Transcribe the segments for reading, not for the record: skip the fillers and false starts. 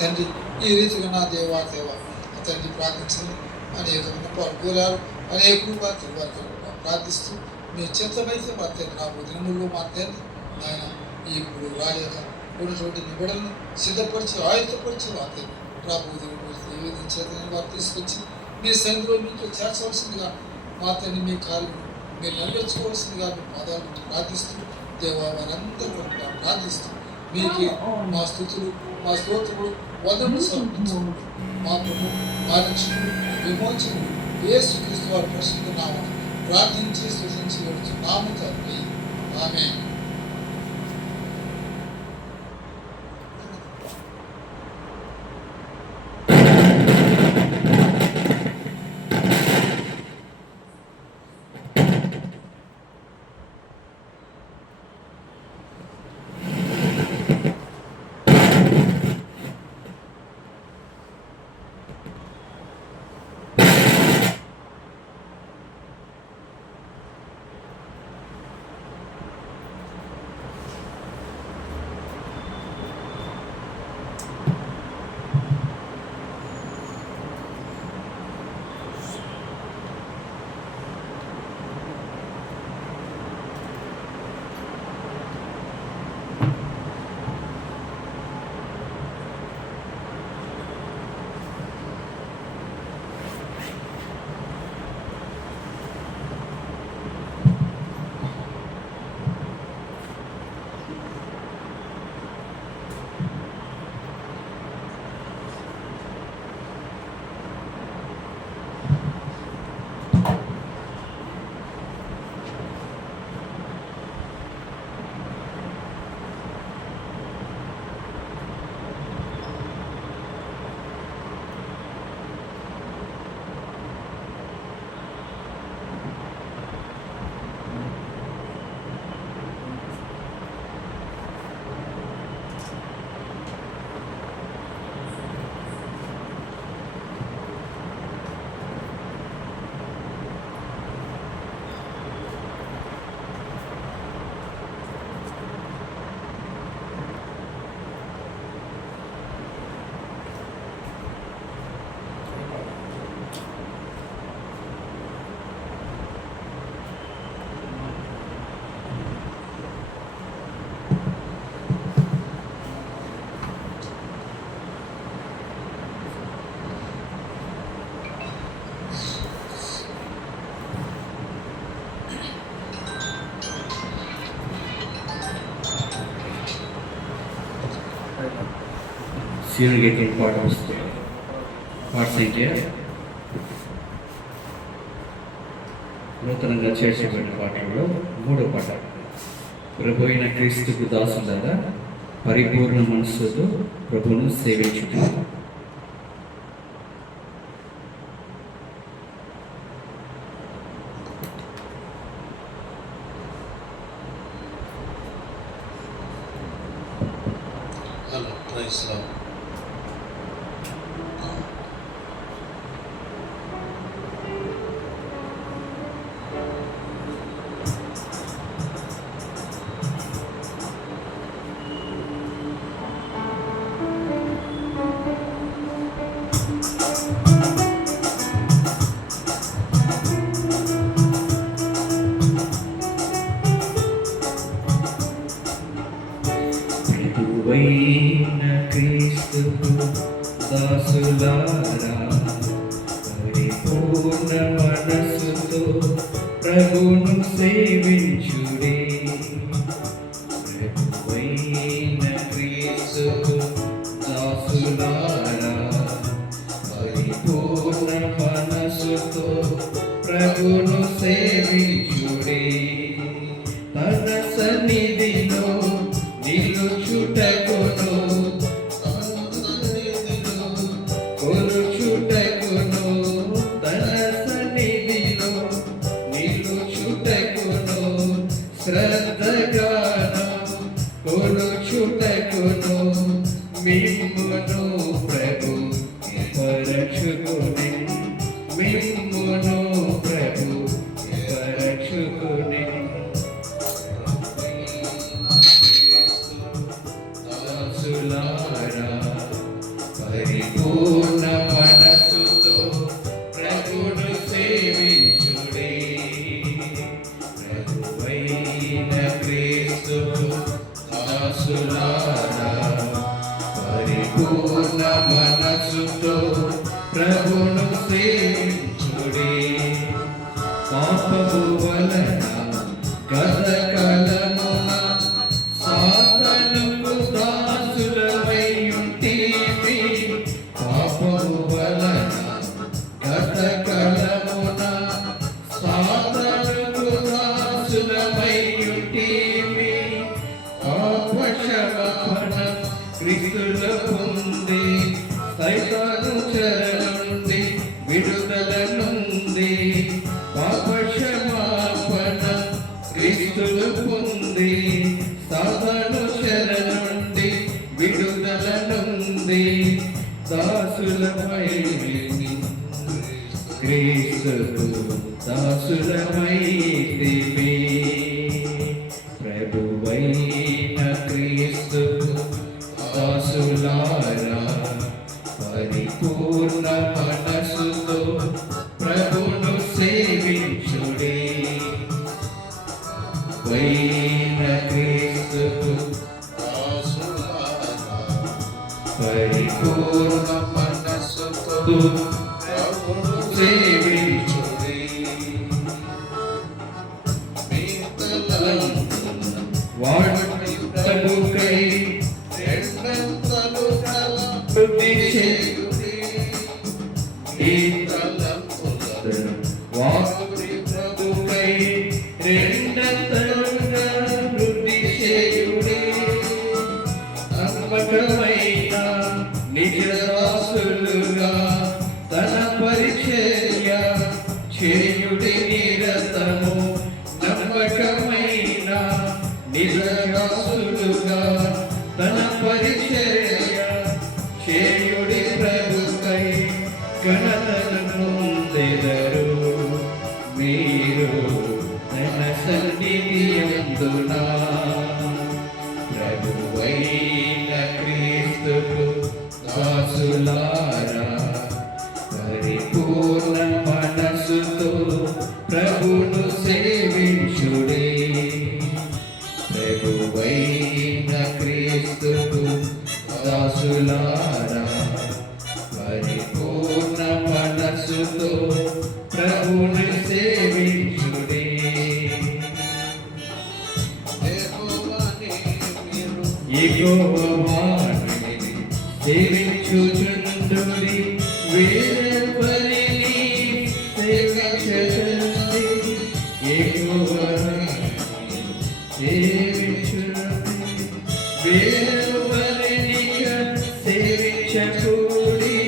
తండ్రి, ఈ రీతిగా నా దేవా తండ్రి ప్రార్థించండి. అనేక పాల్గొరారు, అనేకులు వారికి ప్రార్థిస్తూ మీ చిత్తమైతే మా తండ్రి నా దినముల్లో మా తండ్రి ఆయన ఇప్పుడు రాలేక ఉన్నటువంటి నిబడలను సిద్ధపరిచి ఆయుధపరిచి మా తండ్రి రాబోతున్న ఏ విధంగా చేతని వారు తీసుకొచ్చి మీ సన్నిధిలో మీతో చేర్చవలసిందిగా మా తండ్రి మీ కాళ్ళు మీరు నెరవేర్చుకోవాల్సిందిగా మీ పాదాలను ప్రార్థిస్తూ దేవా వారందరూ కూడా ప్రార్థిస్తూ మీకు మా స్థుతులు మా స్తోత్రములు వదనలు సమర్పించుకుంటూ మా ప్రభు మా రక్షకుడు విమోచకుడు యేసుక్రీస్తు వారి పరిశుద్ధ నామమున ప్రార్థించి స్తుతించి వేడుచున్నాము తండ్రి. ఆమేన్. Senior getting parts India నూతనంగా చేర్చబడిన పాటల్లో మూడో పాట. ప్రభు అయిన క్రీస్తుకు దాసులారా పరిపూర్ణ మనస్సుతో ప్రభువును సేవించుట. Hello, praise lord. ప్రభువైన క్రీస్తుకు దాసులారా పరిపూర్ణ మనస్సుతో ప్రభువును సేవించుడి. ప్రభువైన క్రీస్తుకు దాసులారా పరిపూర్ణ మనస్సుతో ప్రభువును సేవించుడి. తన సన్నిధిలో నిలుచుటకును కొలుచుటకును తన సన్నిధిలో నిలుచుటకును శ్రద్ధగాను కొలుచుటకును మిమ్మును ప్రభు పరచుకుని మిమ్మును ప్రభు పరచుకుని. పరిపూర్ణ మనసుతో ప్రభువును సేవించుడి. ప్రభువైన క్రీస్తుకు దాసులారా పరిపూర్ణ మనసుతో ప్రభువును సేవించుడి. పాపము వలన గతకాలమున సాతానుకు దాసులమై ఉంటిమి. పాపము వలన గతకాలమున సాతానుకు దాసులమై ఉంటిమి. పాపక్షమాపణ క్రీస్తులో పొంది సైతాను చెర నుండి విడుదల నుండి. పాపక్షమాపణ క్రీస్తులు పొంది సాతాను చెర నుండి విడుదల నుండి. దాసులమై క్రీస్తుకు దాసులమైతిమి. ప్రభువైన క్రీస్తుకు దాసులారా పరిపూర్ణ మనసుతో ప్రభువును సేవించుడి. వైన క్రీస్తుకు దాసులారా పరిపూర్ణ మనసుతో ప్రభువును సేవించుడి. వాడుకై రెండంతలు వృద్ధి చేయుడి. వాడుకై రెండంతలుగా వృద్ధి చేయుడి. నమ్మకమైన నిజ దాసులుగా తన పరిచర్య చేయుడి నిరతము. నమ్మకమైన నిజ దాసులుగా తన పరిచర్య చేయుడి. ప్రభుకై ఘనతను పొందెదరు మీరు తన సన్నిధియందున. ప్రభువైన క్రీస్తుకు దాసులారా పరిపూర్ణ మనసుతో ప్రభువును సేవించుడి. ప్రభువైన క్రీస్తుకు దాసులారా పరిపూర్ణ మనసుతో ప్రభువును సేవించుడి. యెహోవాని సేవించుచుండుడి. వేరెవ్వరిని సేవించకండి. యెహోవాని సేవించుడి. వేరెవ్వరిని సేవించకుడి.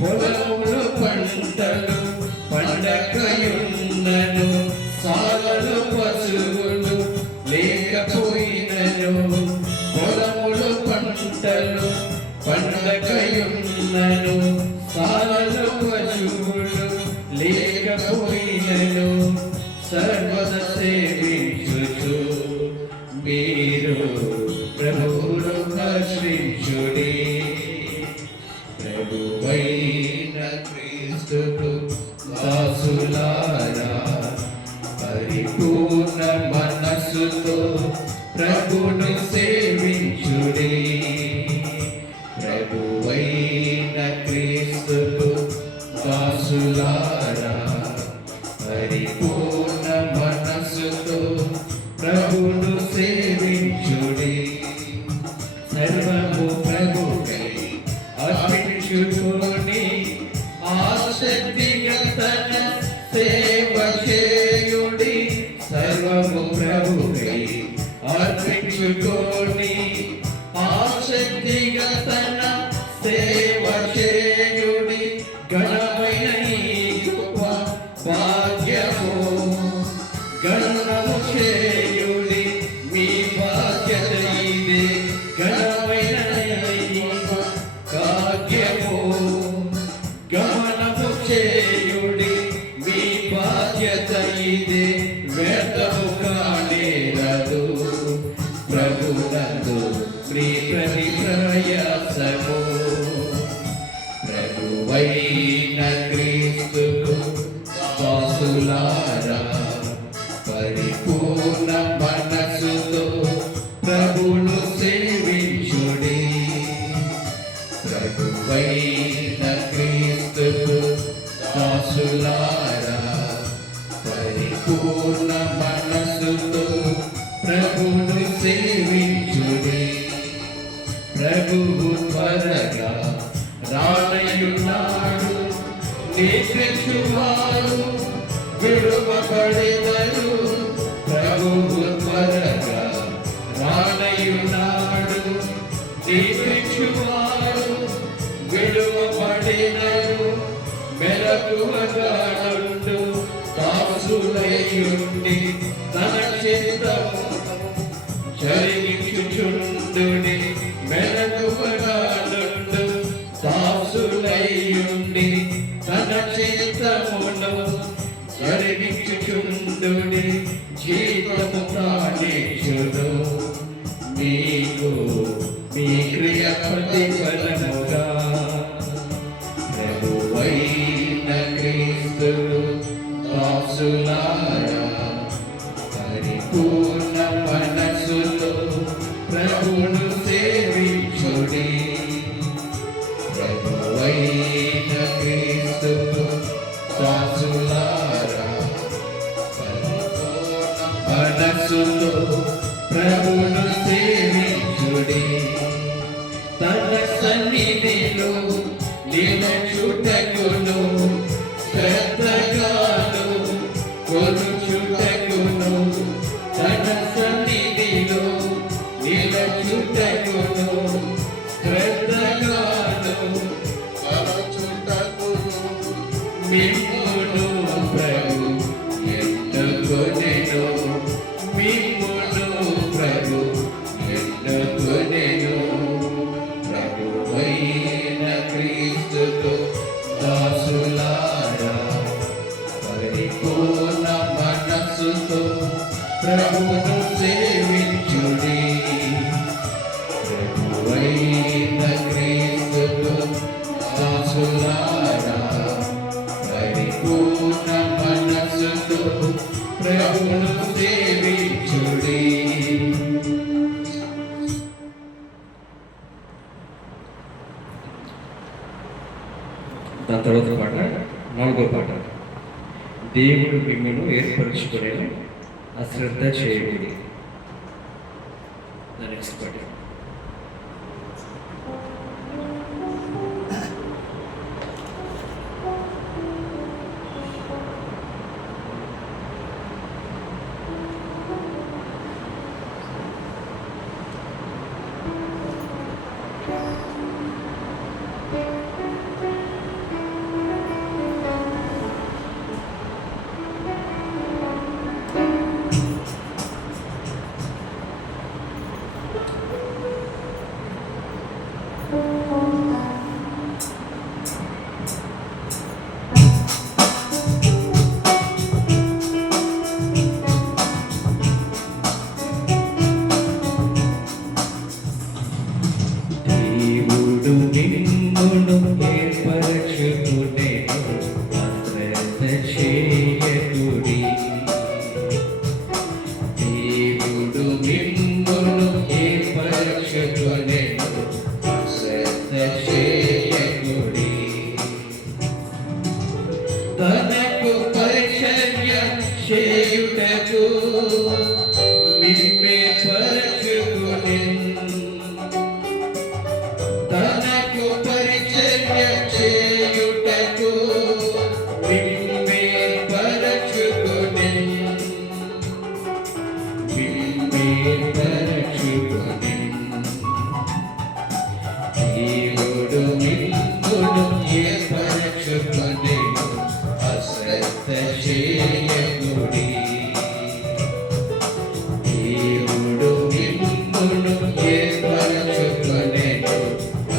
పొలములో పంటలు పండకయున్నను సాలలో పశువులు లేకపోయినను. పొలములో పంటలు పండకయున్నను సాలలో పశువులు లేకపోయినను. సర్వద సేవించుచు మీరు ప్రభువును హర్షించుడి. ప్రభువైన క్రీస్తుకు దాసులారా పరిపూర్ణ మనస్సుతో ప్రభువును సేవించుడి. ప్రభువైన క్రీస్తుకు దాసులారా పరిపూర్ణ మనస్సుతో ప్రభువును సేవించుడి. సర్వము ప్రభుకై అర్పించుకొని ఆసక్తిగా తన సేవ చేయుడి. సర్వము ప్రభుకై అర్పించుకొని ఆసక్తిగా తన సేవ చేయుడి. ఘనమైన ఈ గొప్ప భాగ్యము ప్రభువైన క్రీస్తుకు దాసులారా పరిపూర్ణ మనసుతో ప్రభును సేవించుడి. ప్రభువైన క్రీస్తుకు దాసులారా పరిపూర్ణ మనసుతో ప్రభును సేవించుడి. ప్రభువు త్వరగా రానయున్నాడు, నిద్రించువారు విడువబడెదరు. ప్రభువు త్వరగా రానయున్నాడు, నిద్రించువారు విడువబడెదరు. మెలకువగా నుండు దాసులయుండి తన చిత్తము జరిగించుచుండుడి. మెలకువగా నుండు దాసులయుండి తన చిత్తమును జరిగించుచుండుడి. జీతము తానిచ్చును మీకు మీ క్రియ ప్రతిఫలముగా. ప్రభువైన క్రీస్తు దాసులారా పరిపూర్ణ మనసుతో ప్రభువును సేవించుడి. ప్రభువైన క్రీస్తు దాసులారా పరిపూర్ణ మనసుతో ప్రభువును సేవించుడి. తన సన్నిధిలో నిలచుటకును శ్రద్ధగాను కొలుచుటకును, తన సన్నిధిలో నిలచుటకును శ్రద్ధగాను కొలుచుటకును మిమ్మును ప్రభు ఎన్నుకొనెను. మిమ్మును ప్రభు ఎన్నుకొనెను. ప్రభువైన క్రీస్తుకు దాసులారా పరిపూర్ణ మనస్సుతో ప్రభువును సేవించుడి. ప్రభువైన క్రీస్తుకు దాసులారా పరిపూర్ణ మనస్సుతో ప్రభువును సేవించుడి. దాని తర్వాత పాట 4వ పాట. దేవుడు మిమ్మల్ని ఏర్పరచుకునే అశ్రద్ధ చేయబడి. నెక్స్ట్ పాట. చేయుటకు మిమ్మే పరచుకొనెను. తనకు పరిచర్య చేయుటకు మిమ్మే పరచుకొనెను. మిమ్మే పరచుకొనెను. దేవుడు మిమ్మును ఏర్పరచుకొనెను. అశ్రద్ధ చేయకుడి. దేవుడు మిమ్మును ఏర్పరచుకొనెను.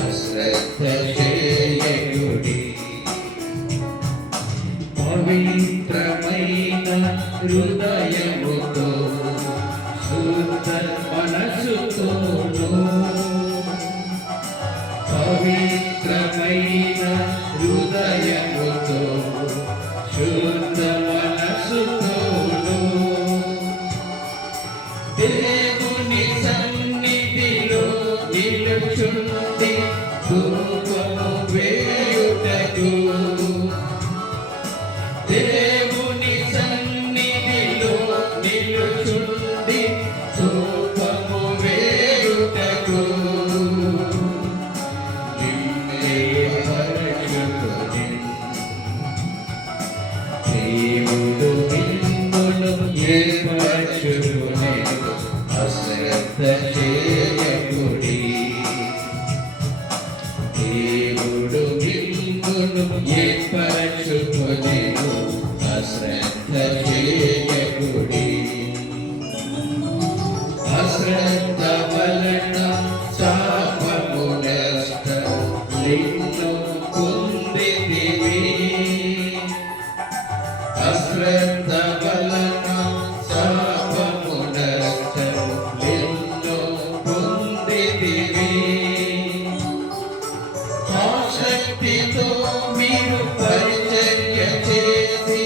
అశ్రద్ధ చేయకుడి. పవిత్రమైన హృదయముతో శుద్ధ మనసుతోను పవిత్రమైన హృదయ ధూపము వేయుటకు దేవుని సన్నిధిలో నిలుచుండి ధూపము వేయుటకు నిన్నే పరచుకొని దేవుడు నిన్నును ఏర్పరచుకొని అశ్రద్ధ చేయకుడి. దేవుడు నిన్నును ఏర్పరచుకొని అశ్రద్ధ చేయకుడి. అశ్రద్ధ వలన శాపము నష్టం నిన్ను పొందితివి. అశ్రద్ధ వలన శాపము నష్టం నిన్ను పొందితివి. ఆసక్తితో మీరు పరిచర్య చేసి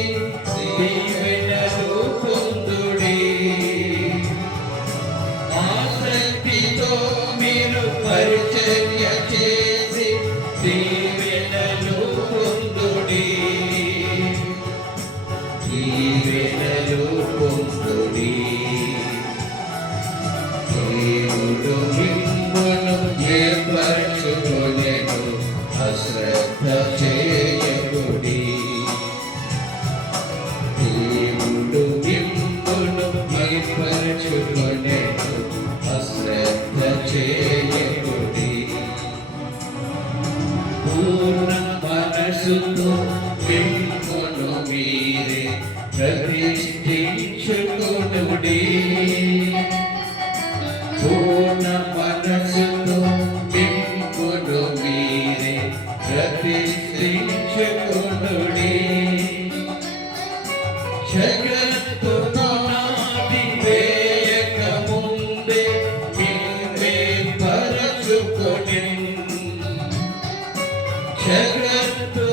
దీవెనలు పొందుడి. ఆసక్తితో మీరు పరిచర్య చేసి దీవెనలు పొందుడి. దీవెనలు పొందుడి. దేవుడు మిమ్మును ఏర్పరచుకొనెను అశ్రద్ధ చేయకుడి. దేవుడు మిమ్మును ఏర్పరచుకొనెను అశ్రద్ధ చేయకుడి. పూర్ణ మనసుతో మిమ్మును మీరే ప్రతిష్ఠించుకొనుడి. పూర్ణ మనసుతో మిమ్మును మీరే ప్రతిష్ఠించుకొనుడి. జగత్తు నాటి వేయక ముందే మిమ్మే పరచుకొని. జగత్తు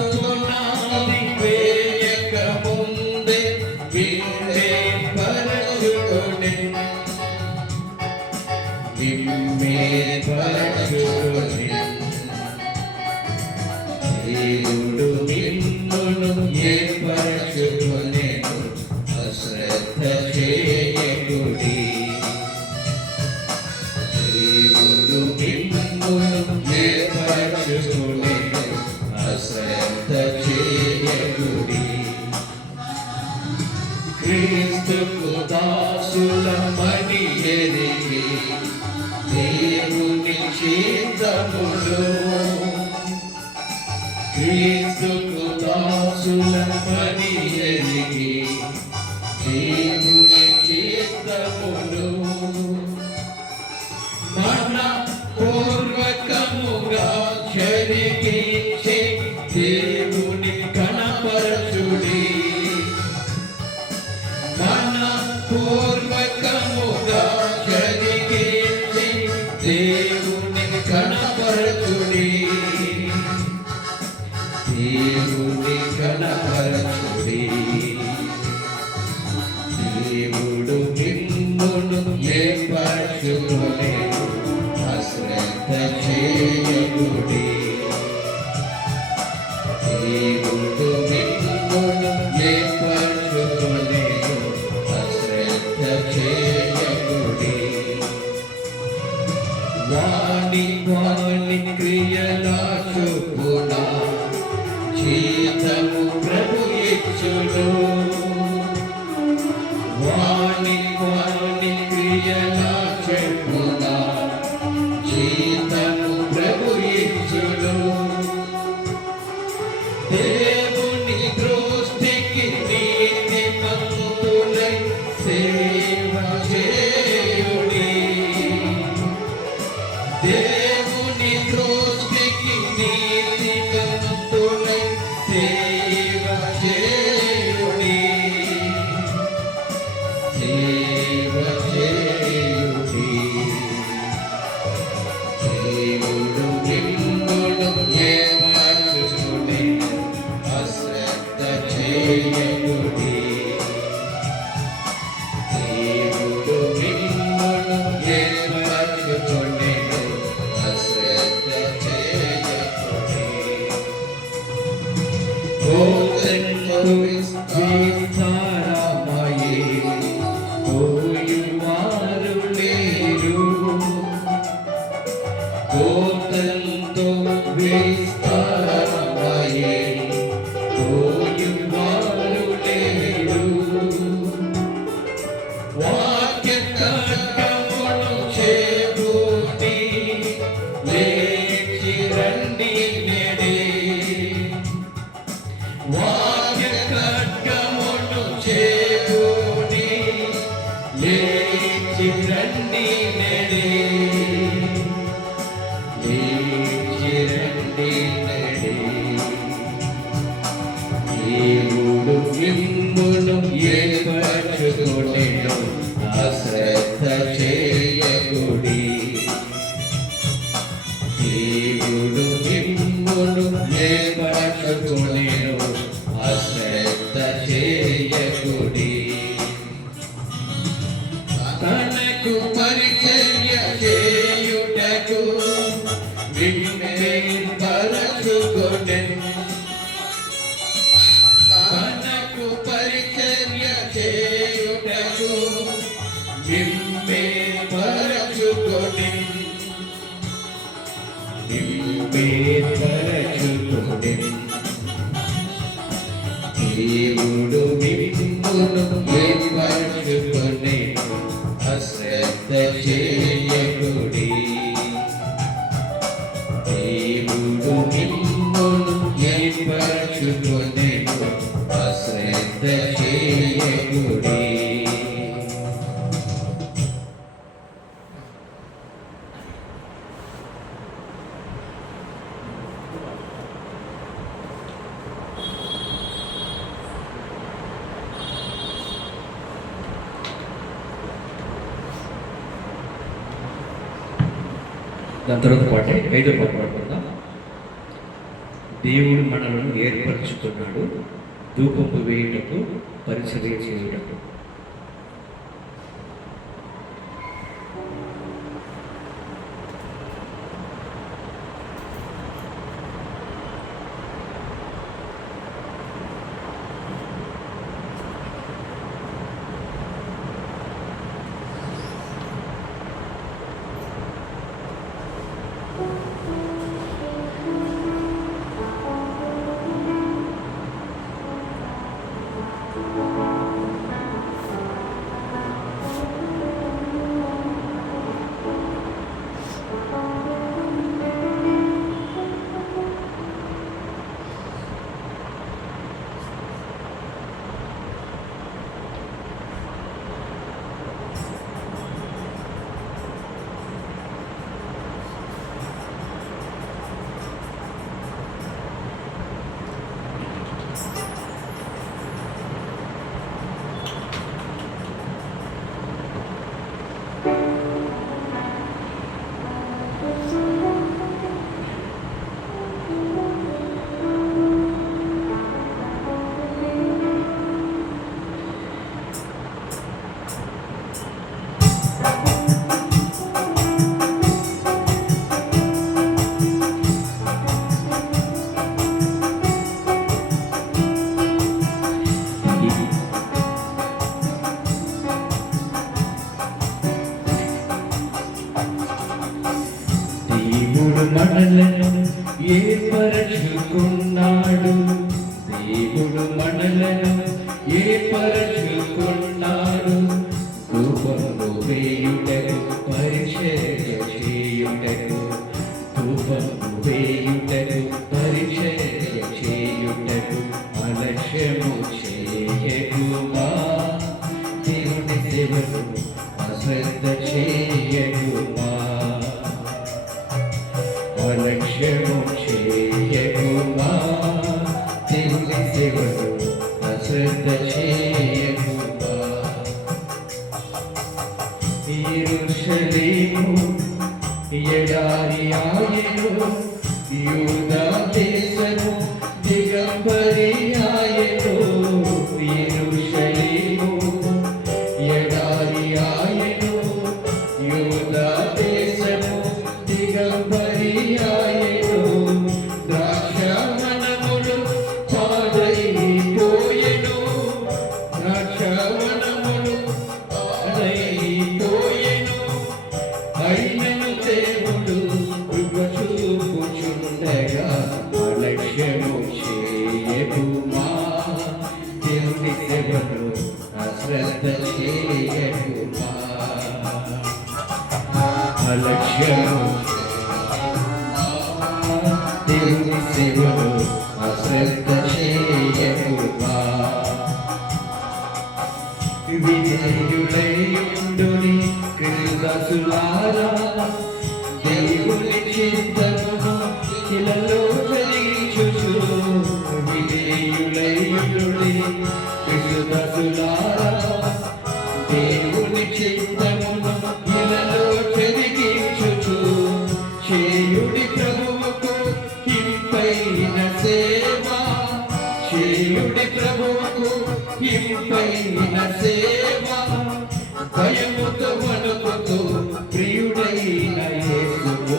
నాటి వేయక ముందే మిమ్మే పరచుకొని. మిమ్మే పరచుకొని. దేవుడు నిన్నును ఏర్పరచుకొనెను అశ్రద్ధ చేయకుడి. దేవుడు నిన్నును ఏర్పరచుకొనెను అశ్రద్ధ చేయకుడి. క్రీస్తుకు దాసులమని ఎరిగి దేవుని చిత్తములో. క్రీస్తుకు దాసులమని ఎరిగి దేవుని చిత్తములో. మన పూర్వకముగా జరిగించి దేవుని కనపరచుడి. మన పూర్వకముగా జరిగించి దేవుని కనపరచుడి. దేవుని కనపరచుడి. దేవుడు నిన్నును ఏర్పరచుకొనెను అశ్రద్ధ చేయకుడి. దేవుడు నిన్నును ఏర్పరచుకొనెను అశ్రద్ధ చేయకుడి. వాని వాని క్రియల చొప్పున జీతము ప్రభు ఇచ్చును. వాని వాని క్రియల చొప్పున జీతము ప్రభు ఇచ్చును. దేవుని దృష్టికి నీతిమంతులై సేవ చేయుడి. దేవుని దృష్టికి నీతిమంతులై సేవ చేయుడి. విస్తారమయే పోయువారు లేరు గోత్రంతో విస్తారమయే పోయువారు లేరు వాక్య ఖడ్గమును చేబూని లేచి రండి నేడే వాక్య ఖడ్గమును చేబూని లేచి రండి నేడే లేచి రండి నేడే దేవుడు మిమ్మును ఏర్పరచుకొనెను అశ్రద్ధ చేయకుడి దేవుడు మిమ్మును ఏర్పరచుకొనెను అశ్రద్ధ చేయకుడి తనకు పరిచర్య చేయుటకు మిమ్మేర్పరచుకొనెను తనకు పరిచర్య చేయుటకు మిమ్మేర్పరచుకొనెను దేవుడు మిమ్మును ఏర్పరచుకొనెను అశ్రద్ధ చేయకుడి దేవుడు మిమ్మును ఏర్పరచుకొనెను అశ్రద్ధ చేయకుడి దాని తర్వాత పాటే 5వ పాట పాడుకుందాం. దేవుడు మనలను ఏర్పరచుకున్నాడు ధూపము వేయుటకు పరిచర్య చేయుటకు. మనలను ఏర్పరచుకున్నాడు దేవుడు మనలను ఏర్పరచుకున్నాడు ధూపము వేయుటకు పరిచర్య చేయుటకు ధూపము వేయుటకు పరిచర్య చేయుటకు అలక్ష్యము చేయకుమా దేవుని సేవకు అశ్రద్ధ చేయకుమా అలక్ష్యము చేయకుమా దేవుని సేవకు అశ్రద్ధ చేయకుమా అలక్ష్యము చేయకుమా దేవుని సేవను అశ్రద్ధ చేయకుమా అలక్ష్యము దేవుని సేవను అశ్రద్ధ చేయకుమా విజయుడైయుండుని క్రీస్తులారా దేవుని చింతను ఇలలో జరిగించుచు విజయుడైయుండుని క్రీస్తులారా దేవుని చింతను ఇలలో జరిగించుచు చేయుడి ప్రభువుకు ఇంపైన సేవ చేయుడి ప్రభువుకు ఇంపైన సేవ భయముతో వణుకుతూ ప్రియుడైన యేసుకు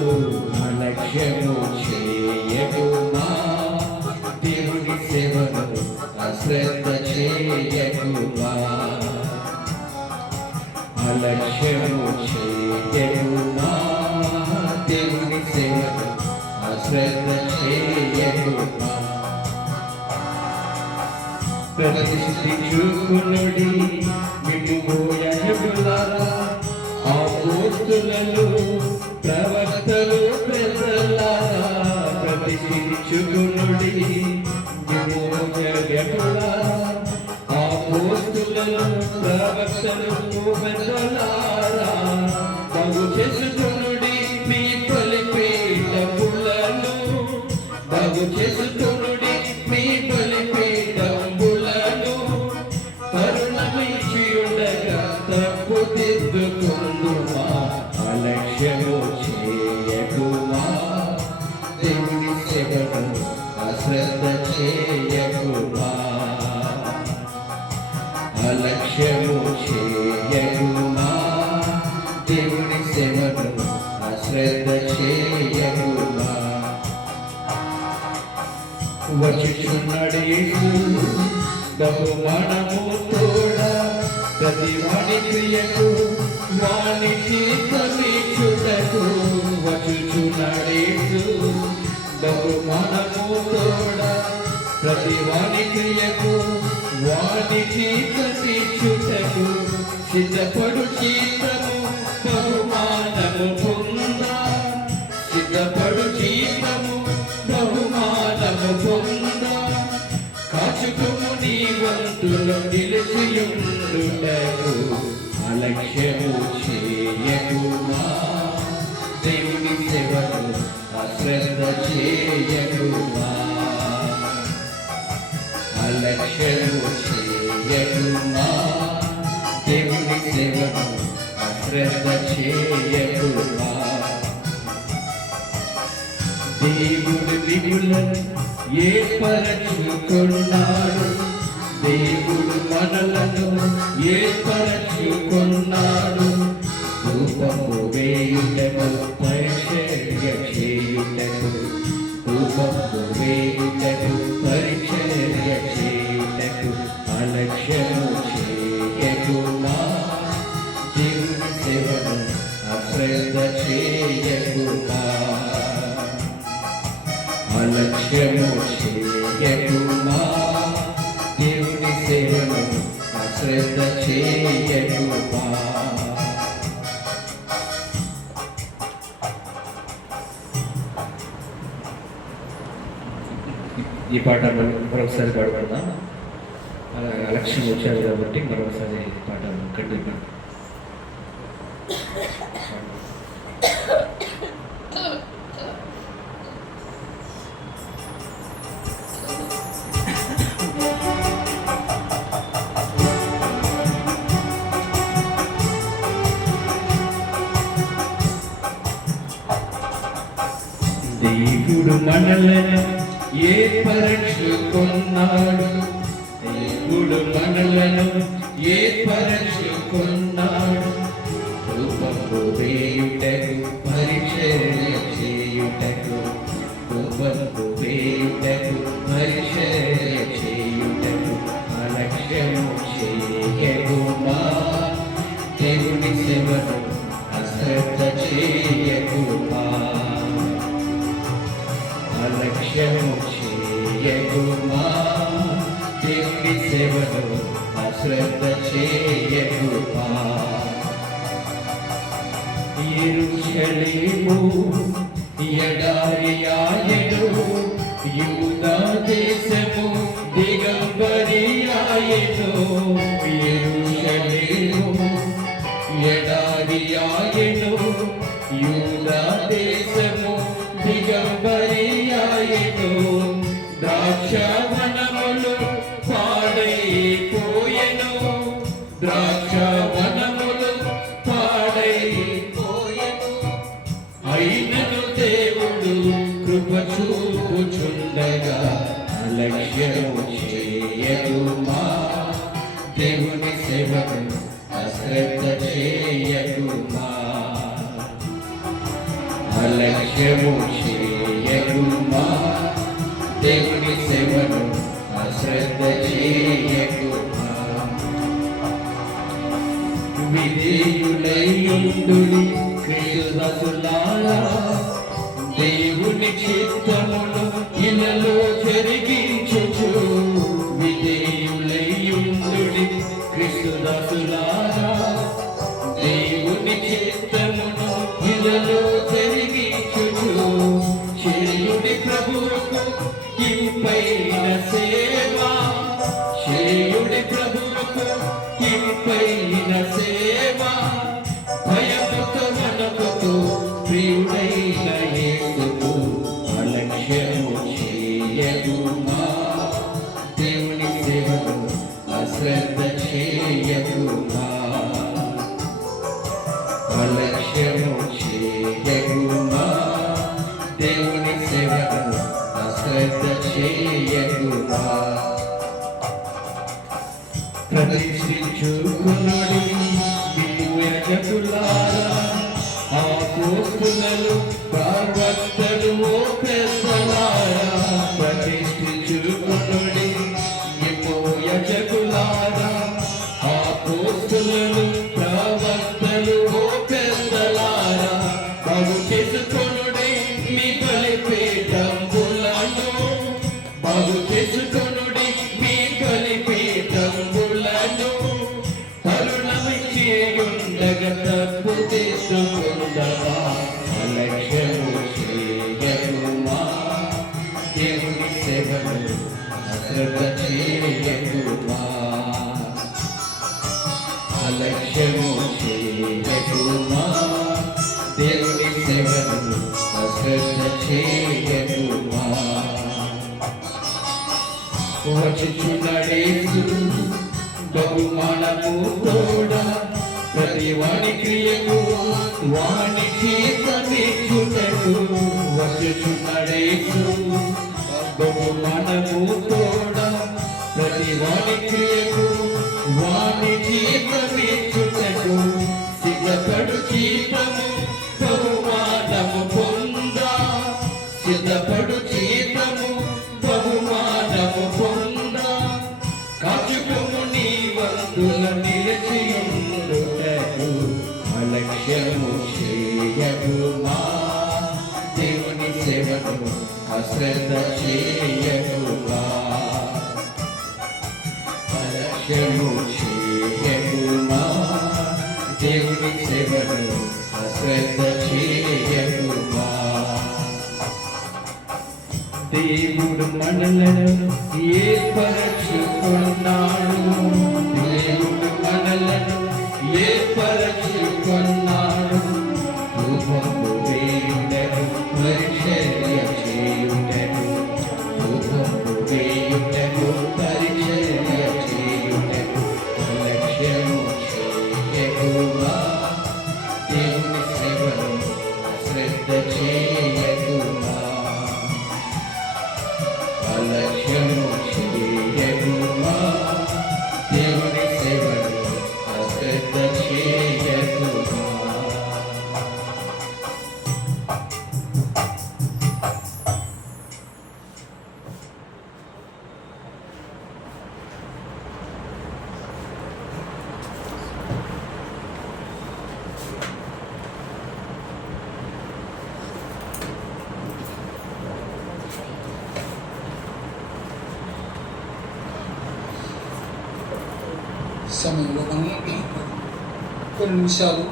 అలక్ష్యము చేయకుమా దేవుని సేవను అశ్రద్ధ చేయకుమా అలక్ష్యము చేయకుమా దేవుని సేవను అశ్రద్ధ చేయకుమా ప్రతిష్ఠించుకునుడి మిమ్ముయనులారా అపోస్తులు ప్రవక్తలు పెద్దలారా ప్రతిష్ఠించుకునుడి మిమ్ముయనులారా అపోస్తులు ప్రవక్తలు పెద్దలారా బాగు చేసుకునుడి మీ బలిపీఠములను బాగు చేసుకునుడి మీ బలిపీఠములను కరుణమిచ్చియుండగా తప్పు దిద్దుకుందుమా అలక్ష్యము చేయకుమా దేవుని సేవను అశ్రద్ధ చేయకుమా అలక్ష్యము చేయకుమా దేవుని సేవను అశ్రద్ధ చేయకుమా వచ్చుచున్నాడు యేసు బహుమానము తోడా ప్రతి వాణి క్రియకు వానికి సమీక్షుటకు వచ్చుచున్నాడు యేసు బహుమానము తోడా ప్రతి వాణి క్రియకు వానికి సమీక్షుటకు సిద్ధపడు చీతము బహుమానము పొందా సిద్ధపడు చీతము బహుమానము పొందా కాచుకుము నీ వంతులు నిలిచియుండుటకు అలక్ష్యము చేయకుమా దేవుని సేవను అశ్రద్ధ చేయకుమా అలక్ష్యము చేయకుమా దేవుని సేవను అశ్రద్ధ చేయకుమా దేవుడు దిగులను ఏర్పరచుకున్నాడు దేవుడు మనలను ఏర్పరచుకున్నాడు రూపము వేయుటకు పరిచర్య చేయుటకు రూపము వేయుటకు పరిచర్య చేయుటకు అలక్ష్యము చేయకుమా దేవుని సేవను అశ్రద్ధ చేయకుమా అలక్ష్యము చేయకుమా దేవుని సేవను అశ్రద్ధ చేయకుమా ఈ పాట మరొకసారి పాడబడదాం అలక్ష్యం వచ్చారు కాబట్టి మరొకసారి పాట కంటిన్యూ దేవుడు మనలను ఏర్పరచుకున్నాడు దేవుడు మనలను ఏర్పరచుకున్నాడు రూపము వేయుటకు పరిచర్య చేయుటకు రూపము వేయుటకు పరిచర్య చేయుటకు అలక్ష్యము చేయకుమా దేవుని సేవను అశ్రద్ధ చేయకుమా అలక్ష్యం అలక్ష్యము చేయకుమా, దేవుని సేవను అశ్రద్ధ చేయకుమా. యెరూషలేము ఎడారియాయెను, యూదా దేశము దిగంబరియాయెను. యెరూషలేము ఎడారియాయెను, యూదా దేశము దిగంబరియాయెను. ద్రాక్షవనములు పాడైపోయెను, ద్రాక్షవనములు పాడైపోయెను. అయినను దేవుడు కృప చూపుచుండగా అలక్ష్యము చేయకుమా, దేవుని సేవకు అశ్రద్ధ చేయకుమా. అలక్ష్యము చేయకుమా, దేవుని సేవను అశ్రద్ధ చేయకుమా. విధేయులైయుండుడి క్రీస్తులారా, దేవుని చిత్తమును ఇలలో జరిగించుచు. విధేయులైయుండుడి క్రీస్తులారా, దేవుని చిత్తమును ఇలలో జరిగించుచు. చేయుడి ప్రభువుకు ఇంపైన సేవ, చేయుడి ప్రభువుకు ఇంపైన సేవ. భయముతో వణకుతూ ప్రియుడైన యేసుకు అలక్ష్యము చేయకుమా, దేవుని సేవను అశ్రద్ధ చేయకుమా. అలక్ష్యము చేయకుమా, దేవుని సేవను అశ్రద్ధ చేయకుమా. ప్రతిష్ఠించుకున్నది యాజకులారా, అపోస్తలులు ప్రవక్తలు ఓ పెద్దలారా. ప్రతిష్ఠించుకున్నది యాజకులారా, అపోస్తలులు ప్రవక్తలు ఓ పెద్దలారా. బాగు చేసుకొనుడి మీ బలిపీఠంబులను, బాగు చేసుకొనుడి మీ బలిపీఠంబులను. తరుణమిచ్చేయుండగా తప్పు తీసుకుందవా, అలక్ష్యము చేయకుమా, దేవుని సేవను అశ్రద్ధ చేయకుమా. అలక్ష్యము చేయకుమా, దేవుని సేవను అశ్రద్ధ చేయకుమా. వచ్చుచున్నాడేసు బహుమానము తోడా, ప్రతి వాని క్రియకు వాని జీతమిచ్చుటకు. వచ్చుచున్నాడేసు బహుమానము తోడా, ప్రతి వాని క్రియకు వాని జీతమిచ్చుటకు. సిద్ధపడు జీతము బహుమానము పొందా, సిద్ధపడు జీతము బహుమానము పొందా. కాచుకుము నీ వంతుల నిలిచియుండుటకు, అలక్ష్యము చేయకుమా, దేవుని సేవను అశ్రద్ధ చేయకుమా. అలక్ష్యము చేయకుమా, దేవుని సేవను అశ్రద్ధ చేయకుమా. దేవుడు మనలను ఏర్పరచుకున్నాడు, దేవుడు మనలను ఏర్పరచుకున్నాడు. రూపము వేయుటకు పరిచర్య చేయుటకు, రూపము వేయుటకు పరిచర్య చేయుటకు. అలక్ష్యము చేయకుమా, దేవుని సేవను అశ్రద్ధ చేయకుమా. అలక్ష్యము చేయకుమా, దేవుని సేవను అశ్రద్ధ చేయకుమా. సమయంలో మనం కొన్ని నిమిషాలు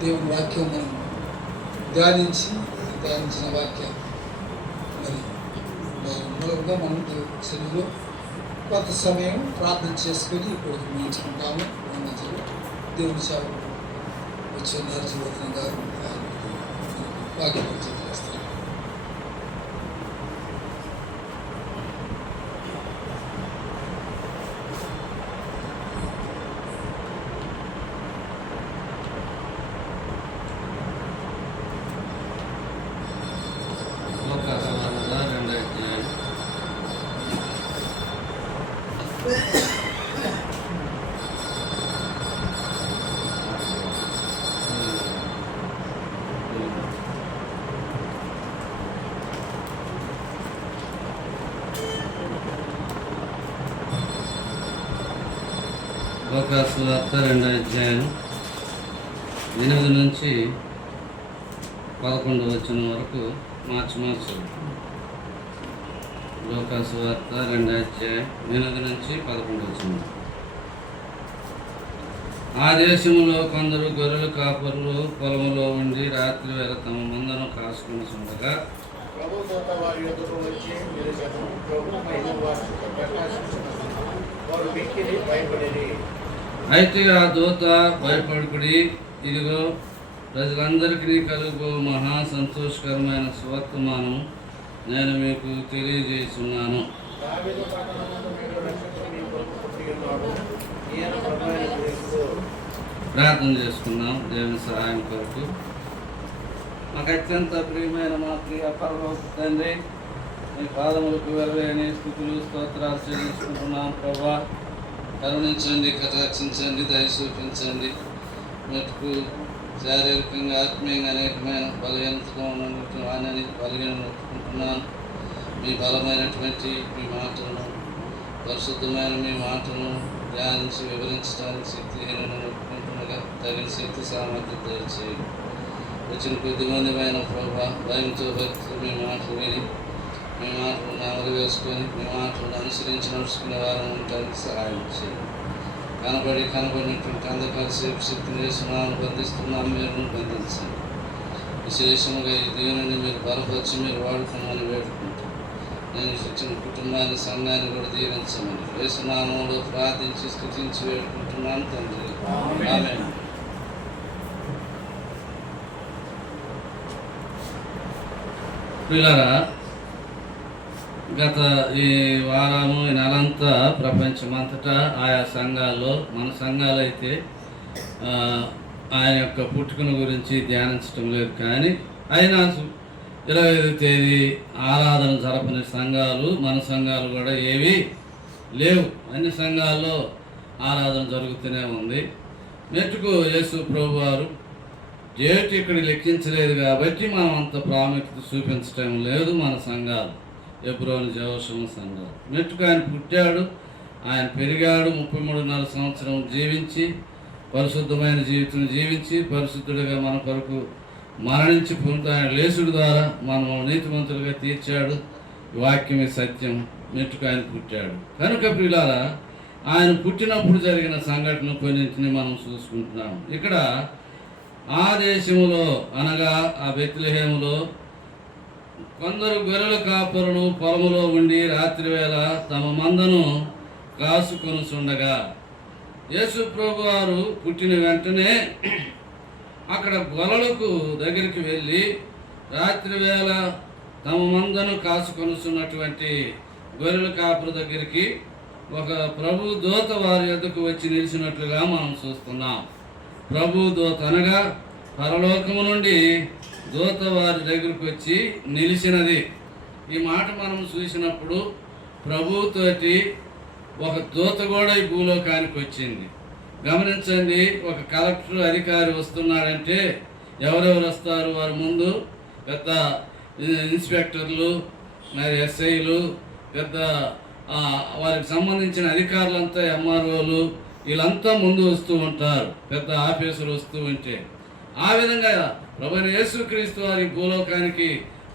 దేవుని వాక్యం మనం ధ్యానించిన వాక్యం మరి మూలంగా మనం శనిలో కొంత సమయం ప్రార్థన చేసుకొని ఇప్పుడు ముగించుకుంటాము. మధ్యలో దేవుని సేవ వచ్చే నరసింహ గారు వాక్యం చేస్తారు. లోకాసు వార్త 2వ అధ్యాయం 8 నుంచి 11 వచనం వరకు మార్చి లోకాసు వార్త 2వ అధ్యాయం 8 నుంచి 11 వచనం. ఆ దేశంలో కొందరు గొర్రెల కాపరులు పొలములో ఉండి రాత్రి వేళ తమ మందను కాసుకుని ఉండగా వారి యొద్దకు వచ్చి నిలిచెను. ప్రభువు మహిమ వారికి ప్రకాశించుచున్నది. వారు మిక్కిలి భయపడిరి. అయితే ఆ దూత భయపడుకుడి, ఇదిగో ప్రజలందరికీ కలుగు మహా సంతోషకరమైన సువర్తమానం నేను మీకు తెలియజేస్తున్నాను. దావీదు పట్టణమందు మీకు రక్షకుడు మీ కొరకు పుట్టి ఉన్నాడు. ఈయన ప్రభువైన క్రీస్తు. ప్రార్థన చేసుకున్నాం దేవుని సహాయం కొరకు. మాకు అత్యంత ప్రియమైన మా ప్రియ పరలోక తండ్రి, మీ పాదములకు వెళ్ళలేని స్థుతులు స్తోత్రాలు చెల్లించుకుంటున్నాం. ప్రభా, కరుణించండి, కటాక్షించండి, దయ చూపించండి. మటుకు శారీరకంగా ఆత్మీయంగా అనేకమైన బలహీనతగా ఉన్నట్టు వాణ్ణి బలహీనట్టుకుంటున్నాను. మీ బలమైనటువంటి మీ మాటలను, పరిశుద్ధమైన మీ మాటలను ధ్యానించి వివరించడానికి శక్తిహీనను ఒప్పుకుంటుండగా తగిన శక్తి సామర్థ్యం దయచేయండి. వచ్చిన కొద్దిమందిమైన ప్రభా, భయంతో భక్తులు మీ మాటలు విని మీ మాటలను అమలు వేసుకొని మీ మాటలను అనుసరించి నడుచుకునే వారం ఉండడానికి సహాయం చేయండి. కనబడినటువంటి అంధకార శక్తిని వేసుకున్నాను బంధిస్తున్నాను, మీరు బంధించండి. విశేషముగా ఈ దేవుని మీరు బలపరిచి మీరు వాడుకోమని వేడుకుంటాం. నేను ఇచ్చిన కుటుంబాన్ని, సంఘాన్ని కూడా దీవించమని వేసునామంలో ప్రార్థించి స్తుతించి వేడుకుంటున్నాను తండ్రి. ఆమేన్. పిల్లరా, గత ఈ వారము ఈ నెలంతా ప్రపంచమంతటా ఆయా సంఘాల్లో, మన సంఘాలు అయితే ఆయన యొక్క పుట్టుకను గురించి ధ్యానించడం లేదు. కానీ అయినా 25వ తేదీ ఆరాధన జరపని సంఘాలు, మన సంఘాలు కూడా ఏవి లేవు. అన్ని సంఘాల్లో ఆరాధన జరుగుతూనే ఉంది. మెట్టుకు యేసు ప్రభు వారు డేట్ ఇక్కడ లెక్కించలేదు కాబట్టి మనం అంత ప్రాముఖ్యత చూపించడం లేదు. మన సంఘాలు ఎబ్రోని జోషము సంఘాలు మెట్టుకు ఆయన పుట్టాడు, ఆయన పెరిగాడు, 33.5 సంవత్సరం జీవించి పరిశుద్ధమైన జీవితం జీవించి పరిశుద్ధుడిగా మన కొరకు మరణించి ఆయన లేసుడు ద్వారా మనం నీతిమంతులుగా తీర్చాడు. వాక్యమే సత్యం. మెట్టుకు ఆయన పుట్టాడు కనుక ప్రియులారా, ఆయన పుట్టినప్పుడు జరిగిన సంఘటన కొన్నింటిని మనం చూసుకుంటున్నాం. ఇక్కడ ఆ దేశములో అనగా ఆ బెత్లెహేములో కొందరు గొర్రెల కాపరులు పొలములో ఉండి రాత్రి వేళ తమ మందను కాసుకొనుచుండగా, యేసు ప్రభు వారు పుట్టిన వెంటనే అక్కడ గొర్రెలకు దగ్గరికి వెళ్ళి రాత్రి వేళ తమ మందను కాసుకొనుచున్నటువంటి గొర్రెల కాపుల దగ్గరికి ఒక ప్రభు దూత వారి యొద్దకు వచ్చి నిలిచినట్లుగా మనం చూస్తున్నాం. ప్రభు దూత అనగా పరలోకము నుండి దూత వారి దగ్గరకు వచ్చి నిలిచినది. ఈ మాట మనం చూసినప్పుడు ప్రభుతోటి ఒక దూత కూడా ఈ భూలోకానికి వచ్చింది. గమనించండి, ఒక కలెక్టర్ అధికారి వస్తున్నాడంటే ఎవరెవరు వస్తారు? వారి ముందు పెద్ద ఇన్స్పెక్టర్లు, మరి ఎస్ఐలు, పెద్ద వారికి సంబంధించిన అధికారులంతా, ఎంఆర్ఓలు, వీళ్ళంతా ముందు వస్తూ ఉంటారు. పెద్ద ఆఫీసులు వస్తూ ఉంటే ఆ విధంగా ప్రభువైన యేసుక్రీస్తు వారి భూలోకానికి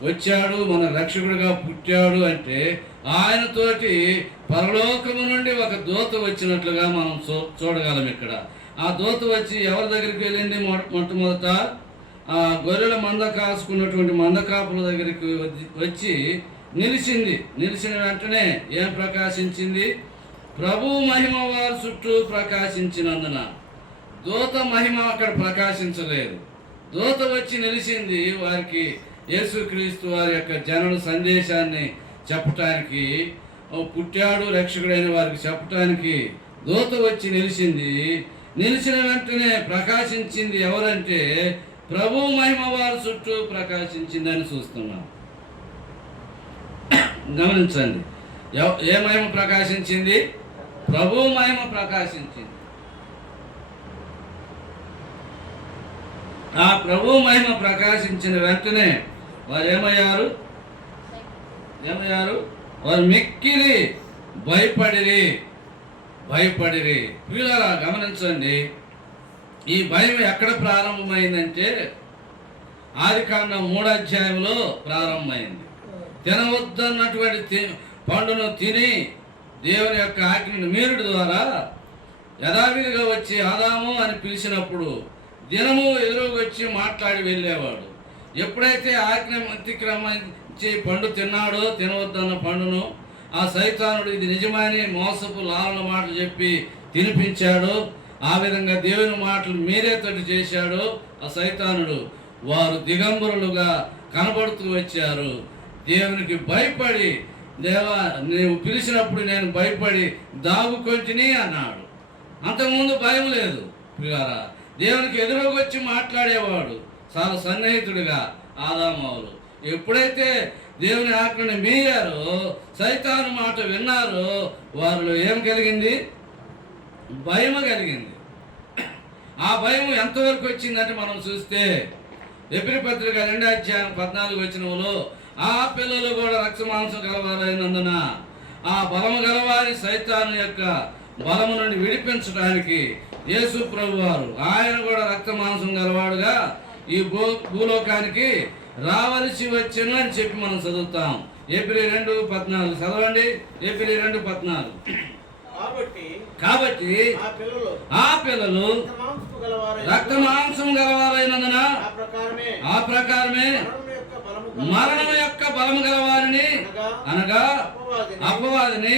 వచ్చాడు, మన రక్షకుడిగా పుట్టాడు అంటే ఆయనతోటి పరలోకము నుండి ఒక దూత వచ్చినట్లుగా మనం చూడగలం ఇక్కడ. ఆ దూత వచ్చి ఎవరి దగ్గరికి వెళ్ళింది? మొట్టమొదట ఆ గొర్రెల మంద కాసుకున్నటువంటి మంద కాపుల దగ్గరికి వచ్చి నిలిచింది. నిలిచిన వెంటనే ఏం ప్రకాశించింది? ప్రభు మహిమ వారి చుట్టూ ప్రకాశించినందున దూత మహిమ అక్కడ ప్రకాశించలేదు. దూత వచ్చి నిలిచింది వారికి యేసుక్రీస్తు వారి యొక్క జనన సందేశాన్ని చెప్పటానికి, పుట్టాడు రక్షకుడైన వారికి చెప్పటానికి దూత వచ్చి నిలిచింది. నిలిచిన వెంటనే ప్రకాశించింది ఎవరంటే ప్రభు మహిమ వారి చుట్టూ ప్రకాశించిందని చూస్తున్నాం. గమనించండి, ఏ మహిమ ప్రకాశించింది? ప్రభు మహిమ ప్రకాశించింది. ఆ ప్రభు మహిమ ప్రకాశించిన వెంటనే వారు ఏమయ్యారు? వారు మిక్కిలి భయపడిరి. ప్రియులారా గమనించండి, ఈ భయం ఎక్కడ ప్రారంభమైందంటే ఆదికాండం 3వ అధ్యాయంలో ప్రారంభమైంది. తినవద్దన్నటువంటి పండును తిని దేవుని యొక్క ఆజ్ఞను మీరుడు ద్వారా యథావిధిగా వచ్చి ఆదాము అని పిలిచినప్పుడు దినము ఎదురుకొచ్చి మాట్లాడి వెళ్ళేవాడు. ఎప్పుడైతే ఆజ్ఞ అతిక్రమించి పండు తిన్నాడో, తినవద్దన్న పండును, ఆ సైతానుడు ఇది నిజమని మోసపు లాలన మాటలు చెప్పి తినిపించాడో, ఆ విధంగా దేవుని మాటలు మీరేతోటి చేశాడో ఆ సైతానుడు, వారు దిగంబరులుగా కనబడుతూ వచ్చారు. దేవునికి భయపడి, దేవా నీవు పిలిచినప్పుడు నేను భయపడి దాగుకొంటిని అన్నాడు. అంతకుముందు భయం లేదు ప్రియులారా. దేవునికి ఎదురుకొచ్చి మాట్లాడేవాడు చాలా సన్నిహితుడిగా ఆదామవులు. ఎప్పుడైతే దేవుని ఆజ్ఞని మీరారో, సైతాను మాట విన్నారో, వారిలో ఏం కలిగింది? భయం కలిగింది. ఆ భయం ఎంతవరకు వచ్చిందంటే మనం చూస్తే ఎబ్రీ పత్రిక 2వ అధ్యాయం 14వ వచనంలో ఆ పిల్లలు కూడా రక్త మాంసం గలవారైనందున ఆ బలము గలవారి సైతాను యొక్క బలము నుండి విడిపించడానికి యేసు ప్రభు వారు ఆయన కూడా రక్త మాంసం గలవాడుగా ఈ భూలోకానికి రావలసి వచ్చెను అని చెప్పి మనం చదువుతాం. ఏప్రిల్ 2:14 చదవండి. ఏప్రిల్ 2:14. కాబట్టి ఆ పిల్లలు రక్త మాంసం గలవారైనందున ఆ ప్రకారమే మరణం యొక్క బలము గలవారిని అనగా అపవాదిని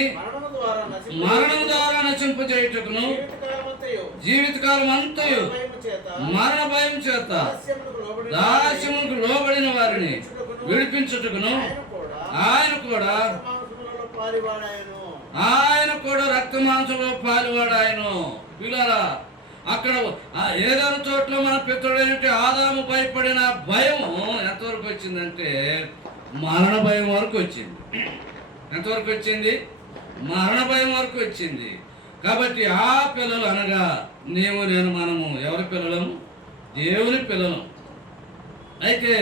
మరణం ద్వారా నశింపజేయుటకును జీవితకాలం అంతయు మరణ భయం చేత దాస్యములకు లోబడిన వారిని విడిపించుటకును ఆయన కూడా రక్త మాంసంలో పాలువాడాయను. పిల్లరా, అక్కడ ఏదైనా చోట్ల మన పితరుడైనట్టు ఆదాము భయపడిన భయం ఎంతవరకు వచ్చిందంటే మరణ భయం వరకు వచ్చింది. ఎంతవరకు వచ్చింది? మరణ భయం వరకు వచ్చింది. కాబట్టి ఆ పిల్లలు అనగా నీవు నేను మనము ఎవరి పిల్లలము? దేవుని పిల్లలం. అయితే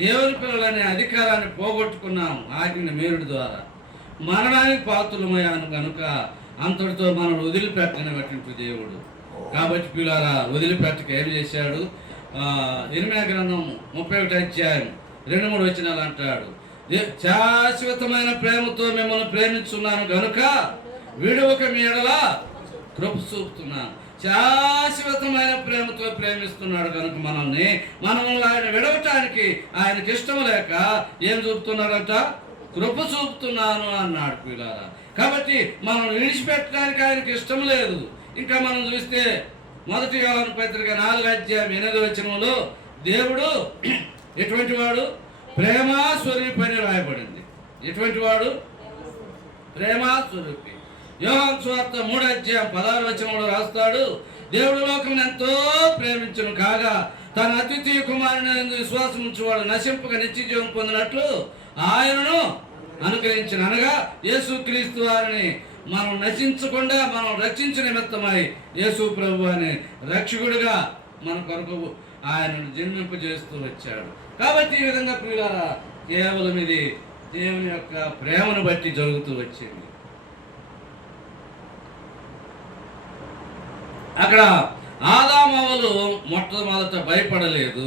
దేవుని పిల్లలనే అధికారాన్ని పోగొట్టుకున్నాం ఆజ్ఞ మీరుడి ద్వారా. మరణానికి పాత్రులమయ్యాను కనుక అంతటితో మనం వదిలిపెట్టనిటువంటి దేవుడు. కాబట్టి పిల్లారా, వదిలిపెట్టక ఏం చేశాడు? ఇర్మీయా గ్రంథం 31వ అధ్యాయం 2-3 వచనాలు అంటాడు, శాశ్వతమైన ప్రేమతో మిమ్మల్ని ప్రేమించున్నాను గనుక విడువక మీ ఎడల కృప చూపుతున్నాను. శాశ్వతమైన ప్రేమతో ప్రేమిస్తున్నాడు కనుక మనల్ని ఆయన విడవటానికి ఆయనకి ఇష్టం లేక ఏం చూపుతున్నాడంట? కృప చూపుతున్నాను అన్నాడు పిల్లారా. కాబట్టి మనం విడిచిపెట్టడానికి ఆయనకి ఇష్టం లేదు. ఇంకా మనం చూస్తే 1 యోహాను పత్రిక 4వ అధ్యాయం 8వ వచనంలో దేవుడు ఎటువంటి వాడు? ప్రేమ స్వరూపి అని రాయబడింది. ఎటువంటి వాడు? ప్రేమ స్వరూపి. యోహాను సువార్త 3వ అధ్యాయం 16వ వచనంలో రాస్తాడు, దేవుడు లోకం ఎంతో ప్రేమించును కాగా తన అతిథి కుమారుని విశ్వాసం ఉంచువాడు నశింపక నిత్య జీవం పొందినట్లు ఆయనను అనుగ్రహించిన, అనగా యేసుక్రీస్తు వారిని మనం నశించకుండా మనం రక్షించిన నిమిత్తమై యేసు ప్రభు అని రక్షకుడిగా మన కొరకు ఆయనను జన్మింపజేస్తూ వచ్చాడు. కాబట్టి ఈ విధంగా ప్రియులారా, కేవలం ఇది దేవుని యొక్క ప్రేమను బట్టి జరుగుతూ వచ్చింది. అక్కడ ఆదామవ్వలు మొట్టమొదట భయపడలేదు.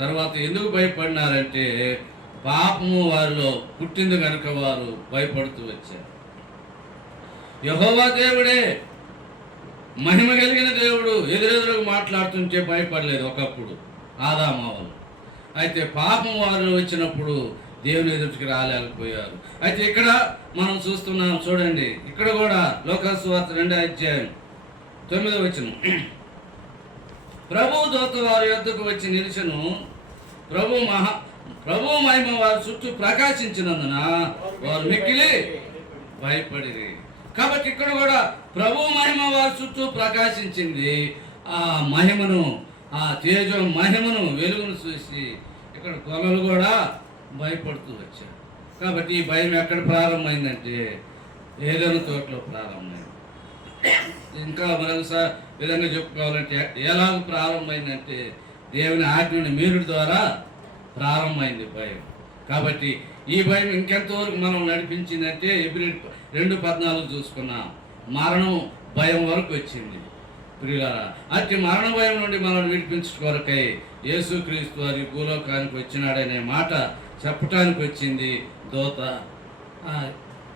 తర్వాత ఎందుకు భయపడినారంటే పాపము వారిలో పుట్టింది కనుక వారు భయపడుతూ వచ్చారు. యెహోవా దేవుడే మహిమ కలిగిన దేవుడు ఎదురెదురుగా మాట్లాడుతుంటే భయపడలేదు ఒకప్పుడు ఆదామావులు. అయితే పాపం వారిలో వచ్చినప్పుడు దేవుని ఎదుటికి రాలేకపోయారు. అయితే ఇక్కడ మనం చూస్తున్నాం, చూడండి, ఇక్కడ కూడా లోకాసు సువార్త 2వ అధ్యాయం 9వ వచనం. ప్రభు దూత వారి యొద్దకు వచ్చి నిలిచెను, ప్రభు మహిమ వారి చుట్టూ ప్రకాశించినందున వారు మిక్కిలి భయపడిరి. కాబట్టి ఇక్కడ కూడా ప్రభు మహిమ వారి చుట్టూ ప్రకాశించింది. ఆ మహిమను, ఆ తేజ మహిమను, వెలుగును చూసి ఇక్కడ గొల్లలు కూడా భయపడుతూ వచ్చారు. కాబట్టి ఈ భయం ఎక్కడ ప్రారంభమైందంటే ఏదైనా తోటలో ప్రారంభమైంది. ఇంకా మరొక విధంగా చెప్పుకోవాలంటే ఎలాగ ప్రారంభమైందంటే దేవుని ఆజ్ఞని మీరుడి ద్వారా ప్రారంభమైంది భయం. కాబట్టి ఈ భయం ఇంకెంతవరకు మనం నడిపించిందంటే Hebrews 2:14 చూసుకున్నాం. మరణం భయం వరకు వచ్చింది. ప్రియులారా, అట్టి మరణ భయం నుండి మనం విడిపించుకోరకై యేసుక్రీస్తు వారి భూలోకానికి వచ్చినాడనే మాట చెప్పటానికి వచ్చింది దూత.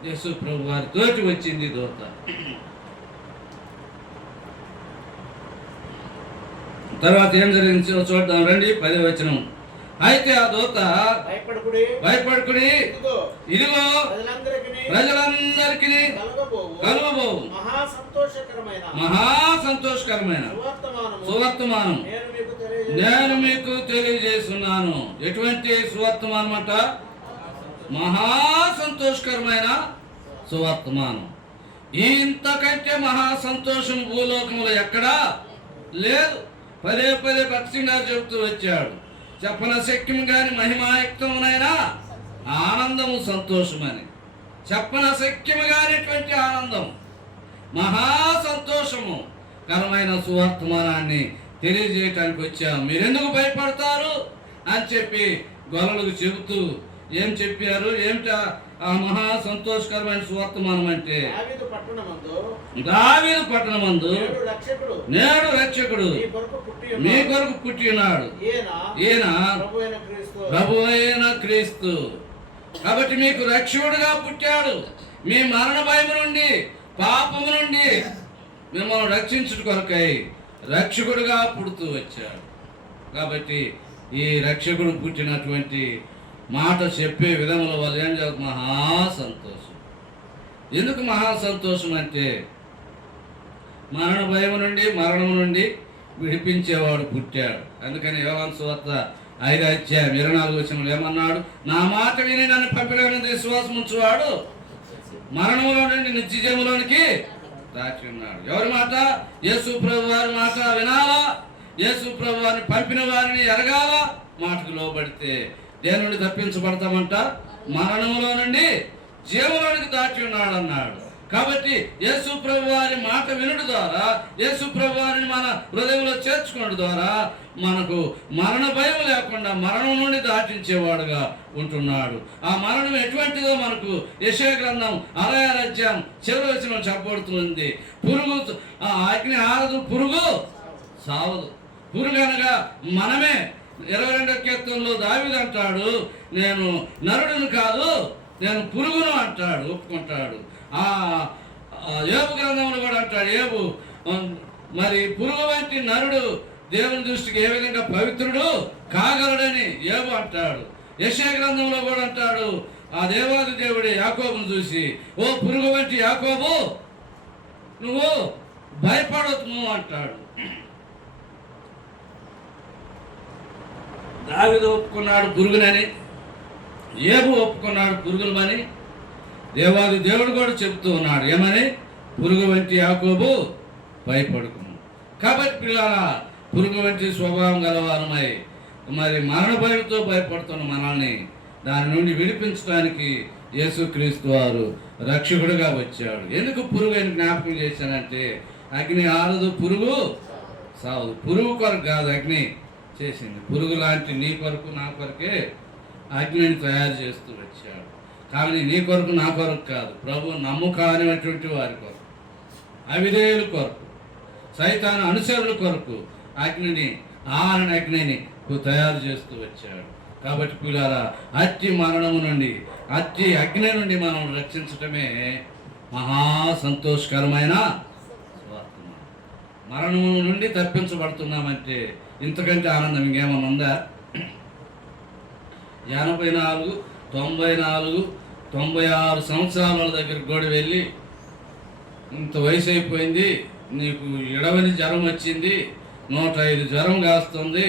యేసు ప్రభు వారి తోటి వచ్చింది దూత. తర్వాత ఏం జరిగింది చూద్దాం రండి, 10వ వచనం. అయితే ఆ దూత భయపడుకుడి, ఇదిగో ప్రజలందరికీ కలుగబోవు మహా సంతోషకరమైన సువర్తమానం నేను మీకు తెలియజేస్తున్నాను. ఎటువంటి సువర్తమానం అంట? మహా సంతోషకరమైన సువర్తమానం. ఇంతకంటే మహా సంతోషం భూలోకంలో ఎక్కడా లేదు. పదే పదే భక్తిగా చెబుతూ వచ్చాడు. చెప్పన శక్యం కాని మహిమాయుక్తమునైన ఆనందము సంతోషమని. చెప్పన శక్యము కానిటువంటి ఆనందం, మహా సంతోషము కరమైన సువర్తమానాన్ని తెలియజేయటానికి వచ్చాము. మీరెందుకు భయపడతారు అని చెప్పి గొల్లలకు చెబుతూ ఏం చెప్పారు? ఏమిటా ఆ మహా సంతోషకరమైన సువర్తమానం అంటే, దావీదు పట్టణమందు నేడు రక్షకుడు మీ కొరకు పుట్టి ఉన్నాడు, ఈయన ప్రభు అయిన క్రీస్తు. కాబట్టి మీకు రక్షకుడుగా పుట్టాడు. మీ మరణ భయం నుండి, పాపము నుండి మిమ్మల్ని రక్షించుట కొరకై రక్షకుడుగా పుడుతూ వచ్చాడు. కాబట్టి ఈ రక్షకుడు పుట్టినటువంటి మాట చెప్పే విధంలో వాళ్ళు ఏం చేస్తారు? మహా సంతోషం. ఎందుకు మహా సంతోషం అంటే మరణ భయం నుండి, మరణం నుండి విడిపించేవాడు పుట్టాడు. అందుకని యోహాను సువార్త 5వ అధ్యాయం 24వ వచనంలో ఏమన్నాడు? నా మాట విని నన్ను పంపిన విశ్వాసం ఉంచువాడు మరణంలో నుండి నిత్యజీవంలోనికి దాచి ఉన్నాడు. ఎవరి మాట? యేసు ప్రభు వారి మాట వినాలా, యేసు ప్రభు వారిని పంపిన వారిని ఎరగాల. మాటకు లోబడితే దేని నుండి తప్పించబడతామంట? మరణంలో నుండి జీవంలోనికి దాటి ఉన్నాడు అన్నాడు. కాబట్టి యేసు ప్రభు వారి మాట వినుడు ద్వారా, యేసు ప్రభు వారిని మన హృదయంలో చేర్చుకోవడం ద్వారా మనకు మరణ భయం లేకుండా మరణం నుండి దాటించేవాడుగా ఉంటున్నాడు. ఆ మరణం ఎటువంటిదో మనకు యెషయా గ్రంథం 66వ అధ్యాయం చివరి వచనం చెప్పబడుతుంది. పురుగు అగ్ని ఆరదు, పురుగు సావదు. పురుగు అనగా మనమే. 22వ కీర్తనలో దావీదు అంటాడు, నేను నరుడును కాదు, నేను పురుగును అంటాడు, ఒప్పుకుంటాడు. యోబు గ్రంథంలో కూడా అంటాడు, యోబు మరి పురుగు వంటి నరుడు దేవుని దృష్టికి ఏ విధంగా పవిత్రుడు కాగలడని యోబు అంటాడు. యెషయా గ్రంథంలో కూడా అంటాడు, ఆ దేవాది దేవుడే యాకోబును చూసి, ఓ పురుగు వంటి యాకోబు నువ్వు భయపడొద్దు అంటాడు. దావీదు ఒప్పుకున్నాడు పురుగునని, యోబు ఒప్పుకున్నాడు పురుగులమని. దేవాది దేవుడు కూడా చెబుతూ ఉన్నాడు ఏమని? పురుగు వంటి యాకోబు భయపడుకును. కాబట్టి పిల్లలా, పురుగు వంటి స్వభావం గలవారమై మరి మరణ భయంతో భయపడుతున్న మనల్ని దాని నుండి విడిపించడానికి యేసుక్రీస్తు వారు రక్షకుడుగా వచ్చాడు. ఎందుకు పురుగు అని జ్ఞాపకం చేశానంటే, అగ్ని ఆరదు, పురుగు సావదు. పురుగు కొరకు కాదు అగ్ని చేసింది, పురుగు లాంటి నీ కొరకు నా కొరకే అగ్నిని తయారు చేస్తూ వచ్చాడు. కానీ నీ కొరకు నా కొరకు కాదు, ప్రభు నమ్మకానిటువంటి వారి కొరకు, అవిధేయుల కొరకు, సైతాను అనుచరుల కొరకు అగ్నిని, ఆరని అగ్నిని తయారు చేస్తూ వచ్చాడు. కాబట్టి పిల్లారా, అట్టి మరణము నుండి, అట్టి అగ్ని నుండి మనం రక్షించటమే మహా సంతోషకరమైన సువార్తమానం. మరణము నుండి తప్పించబడుతున్నామంటే ఇంతకంటే ఆనందం ఇంకేమన్నా ఉందా? 84, 94, 96 సంవత్సరాల వాళ్ళ దగ్గరికి కూడా వెళ్ళి, ఇంత వయసు అయిపోయింది, నీకు ఎడవని జ్వరం వచ్చింది, 105 జ్వరం కాస్తుంది,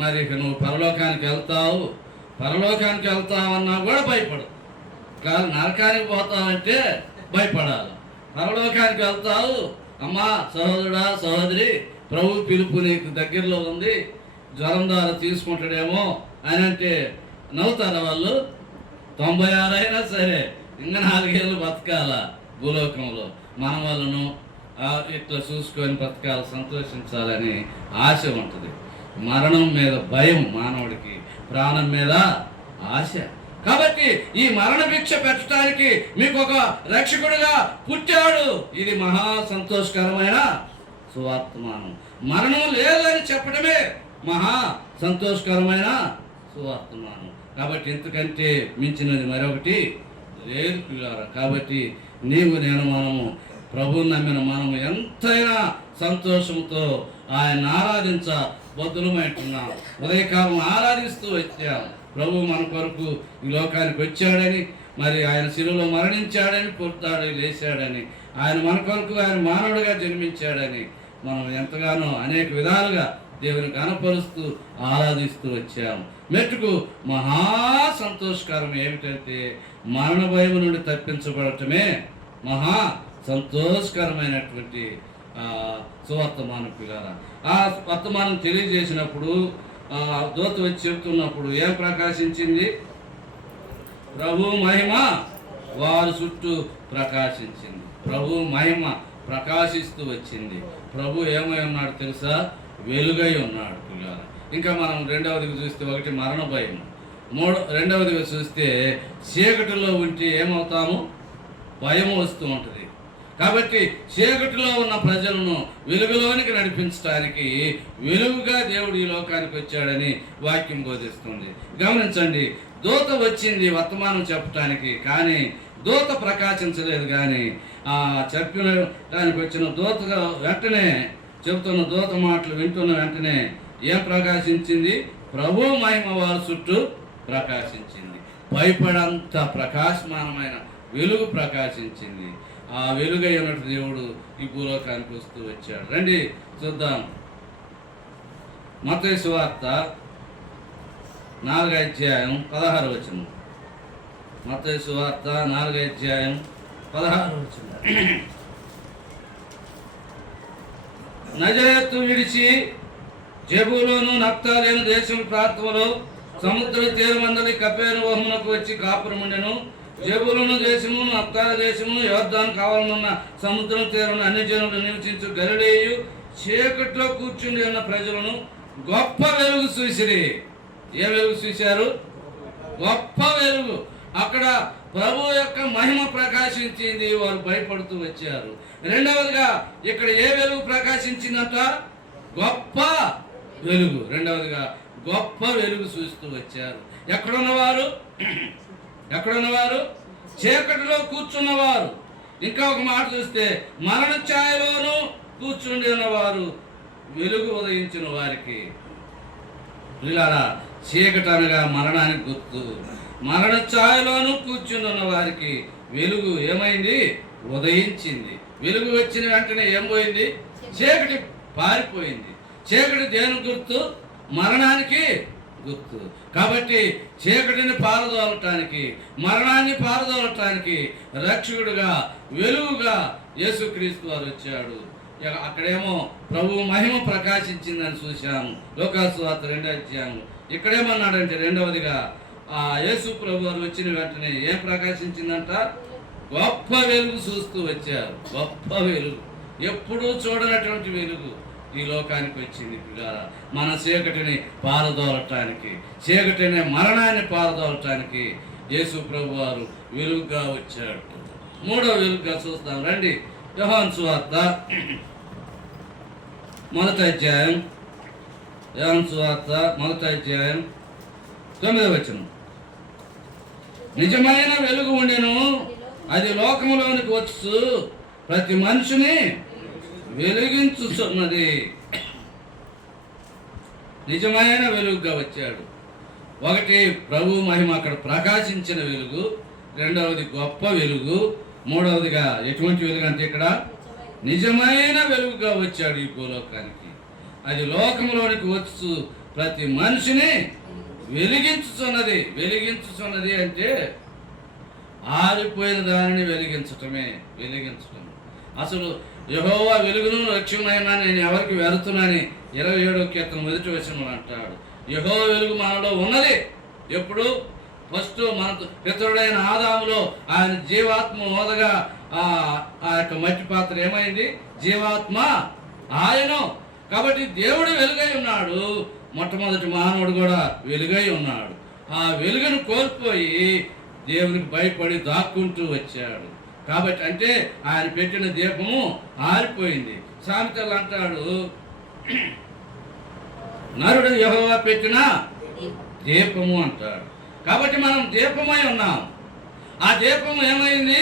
మరి ఇక నువ్వు పరలోకానికి వెళ్తావన్నా కూడా భయపడు. కాదు, నరకానికి పోతావంటే భయపడాలి. పరలోకానికి వెళ్తావు, అమ్మా సహోదరుడా సహోదరి, ప్రభు పిలుపు నీకు దగ్గరలో ఉంది, జ్వరం ద్వారా తీసుకుంటాడేమో అని అంటే నవ్వుతారా వాళ్ళు? 96 అయినా సరే ఇంకా 4 ఏళ్ళు బతకాల భూలోకంలో. మన వాళ్ళను ఇట్లా చూసుకొని బ్రతకాలి, సంతోషించాలని ఆశ ఉంటుంది. మరణం మీద భయం మానవుడికి, ప్రాణం మీద ఆశ. కాబట్టి ఈ మరణ భిక్ష పెట్టడానికి మీకు ఒక రక్షకుడిగా పుట్టాడు. ఇది మహా సంతోషకరమైన సువార్తమానం. మరణం లేదని చెప్పడమే మహా సంతోషకరమైన సువార్తమానం. కాబట్టి ఎంతకంటే మించినది మరొకటి లేదు పిల్లారా. కాబట్టి నీవు నేను మనము ప్రభువుని నమ్మిన మనము ఎంతైనా సంతోషంతో ఆయన ఆరాధించ బద్దులమైంటున్నాం. ఉదయకాలం ఆరాధిస్తూ వచ్చాం. ప్రభు మన కొరకు ఈ లోకానికి వచ్చాడని, మరి ఆయన శిలువలో మరణించాడని, పుట్టాడు, లేచాడని, ఆయన మన కొరకు ఆయన మానవుడిగా జన్మించాడని మనం ఎంతగానో అనేక విధాలుగా దేవుని కనపరుస్తూ ఆరాధిస్తూ వచ్చాము. మెట్టుకు మహా సంతోషకరం ఏమిటంటే మరణ భయం నుండి తప్పించబడటమే మహా సంతోషకరమైనటువంటి సువర్తమానం పిల్లారా. ఆ వర్తమానం తెలియజేసినప్పుడు దూత వచ్చి చెప్తున్నప్పుడు ఏం ప్రకాశించింది? ప్రభు మహిమ వారి చుట్టూ ప్రకాశించింది. ప్రభు మహిమ ప్రకాశిస్తూ వచ్చింది. ప్రభు ఏమై ఉన్నాడు తెలుసా? వెలుగై ఉన్నాడు పిల్లారా. ఇంకా మనం రెండవదిగా చూస్తే, ఒకటి మరణ భయం, రెండవదిగా చూస్తే చీకటిలో ఉంటే ఏమవుతాము? భయం వస్తూ ఉంటుంది. కాబట్టి చీకటిలో ఉన్న ప్రజలను వెలుగులోనికి నడిపించడానికి వెలుగుగా దేవుడు ఈ లోకానికి వచ్చాడని వాక్యం బోధిస్తుంది. గమనించండి, దూత వచ్చింది వర్తమానం చెప్పటానికి, కానీ దూత ప్రకాశించలేదు. కానీ చెప్పిన దానికి వచ్చిన దూత వెంటనే చెబుతున్న దూత మాటలు వింటున్న వెంటనే ఏం ప్రకాశించింది? ప్రభు మహిమ వారి చుట్టూ ప్రకాశించింది. భయపడంత ప్రకాశమానమైన వెలుగు ప్రకాశించింది. ఆ వెలుగై ఉన్నట్టు దేవుడు ఈ భూలోకానికి వస్తూ వచ్చాడు. రండి చూద్దాం. మత్తయి సువార్త 4వ అధ్యాయం 16వ వచనం. మత్తయి సువార్త 4వ అధ్యాయం 16వ వచనం. నజరేతు విడిచి జెబూలూను నఫ్తాలీను దేశం ప్రాంతంలో సముద్ర తీరమందలి కపెర్నహూమునకు వచ్చి కాపురముండెను. జెబూలూను దేశము, నఫ్తాలి దేశము, యోర్దాను కావలనున్న సముద్రం తీరమున అన్ని జనులు నివసించు గలిలయయు చీకట్లో కూర్చుండి ఉన్న ప్రజలను గొప్ప వెలుగు చూసిరి. ఏ వెలుగు చూశారు? గొప్ప వెలుగు. అక్కడ ప్రభు యొక్క మహిమ ప్రకాశించింది. వారు భయపడుతూ వచ్చారు. రెండవదిగా ఇక్కడ ఏ వెలుగు ప్రకాశించిందంట? గొప్ప వెలుగు. రెండవదిగా గొప్ప వెలుగు చూస్తూ వచ్చారు. ఎక్కడున్నవారు? చీకటిలో కూర్చున్నవారు. ఇంకా ఒక మాట చూస్తే మరణ ఛాయలోనూ కూర్చుండి ఉన్నవారు వెలుగు ఉదయించిన వారికి. పిల్లారా, చీకటి అనగా మరణానికి గుర్తు. మరణ ఛాయలోనూ కూర్చుని ఉన్న వారికి వెలుగు ఏమైంది? ఉదయించింది. వెలుగు వచ్చిన వెంటనే ఏం పోయింది? చీకటి పారిపోయింది. చీకటి దేని గుర్తు? మరణానికి గుర్తు. కాబట్టి చీకటిని పారదోలటానికి, మరణాన్ని పారదోలటానికి రక్షకుడుగా, వెలుగుగా యేసుక్రీస్తు వారు వచ్చాడు. అక్కడేమో ప్రభు మహిమ ప్రకాశించిందని చూశాము, లోకాసు వార్త 2వ అధ్యాయం. ఇక్కడేమన్నాడంటే రెండవదిగా యేసు ప్రభు వారు వచ్చిన వెంటనే ఏం ప్రకాశించిందంట? గొప్ప వెలుగు చూస్తూ వచ్చారు. గొప్ప వెలుగు, ఎప్పుడూ చూడనటువంటి వెలుగు ఈ లోకానికి వచ్చింది పిల్లారా. మన చీకటిని పారదోలటానికి, చీకటిని మరణాన్ని పారదోలటానికి యేసు ప్రభు వారు వెలుగుగా వచ్చాడు. మూడవ వెలుగుగా చూస్తాం. రండి, యోహాను సువార్త 1వ అధ్యాయం. యోహాను సువార్త 1వ అధ్యాయం 9వ వచనం. నిజమైన వెలుగు ఉండెను, అది లోకములోనికి వచ్చు ప్రతి మనిషిని వెలిగించుచున్నది. నిజమైన వెలుగుగా వచ్చాడు. ఒకటి ప్రభు మహిమ అక్కడ ప్రకాశించిన వెలుగు, రెండవది గొప్ప వెలుగు, మూడవదిగా ఎటువంటి వెలుగు అంటే ఇక్కడ నిజమైన వెలుగుగా వచ్చాడు ఈ భూలోకానికి. అది లోకంలోనికి వచ్చు ప్రతి మనిషిని వెలిగించుచున్నది. వెలిగించుచున్నది అంటే ఆరిపోయిన దానిని వెలిగించటం. అసలు యెహోవా వెలుగును లక్ష్యమైనా నేను ఎవరికి వెళుతున్నానని 27వ కీర్తన 1వ వచనంలో అంటాడు. యెహోవా వెలుగు మనలో ఉన్నది. ఎప్పుడు? ఫస్ట్ మన పితరుడైన ఆదాములో ఆయన జీవాత్మ ఓదగా ఆ యొక్క మట్టి పాత్ర ఏమైంది? జీవాత్మ ఆయన. కాబట్టి దేవుడు వెలుగై ఉన్నాడు. మొట్టమొదటి మానవుడు కూడా వెలుగై ఉన్నాడు. ఆ వెలుగును కోల్పోయి దేవునికి భయపడి దాక్కుంటూ వచ్చాడు. కాబట్టి అంటే ఆయన పెట్టిన దీపము ఆరిపోయింది. సామెతలు అంటాడు, నరుడు యెహోవా పెట్టిన దీపము అంటాడు. కాబట్టి మనం దీపమై ఉన్నాం. ఆ దీపం ఏమైంది?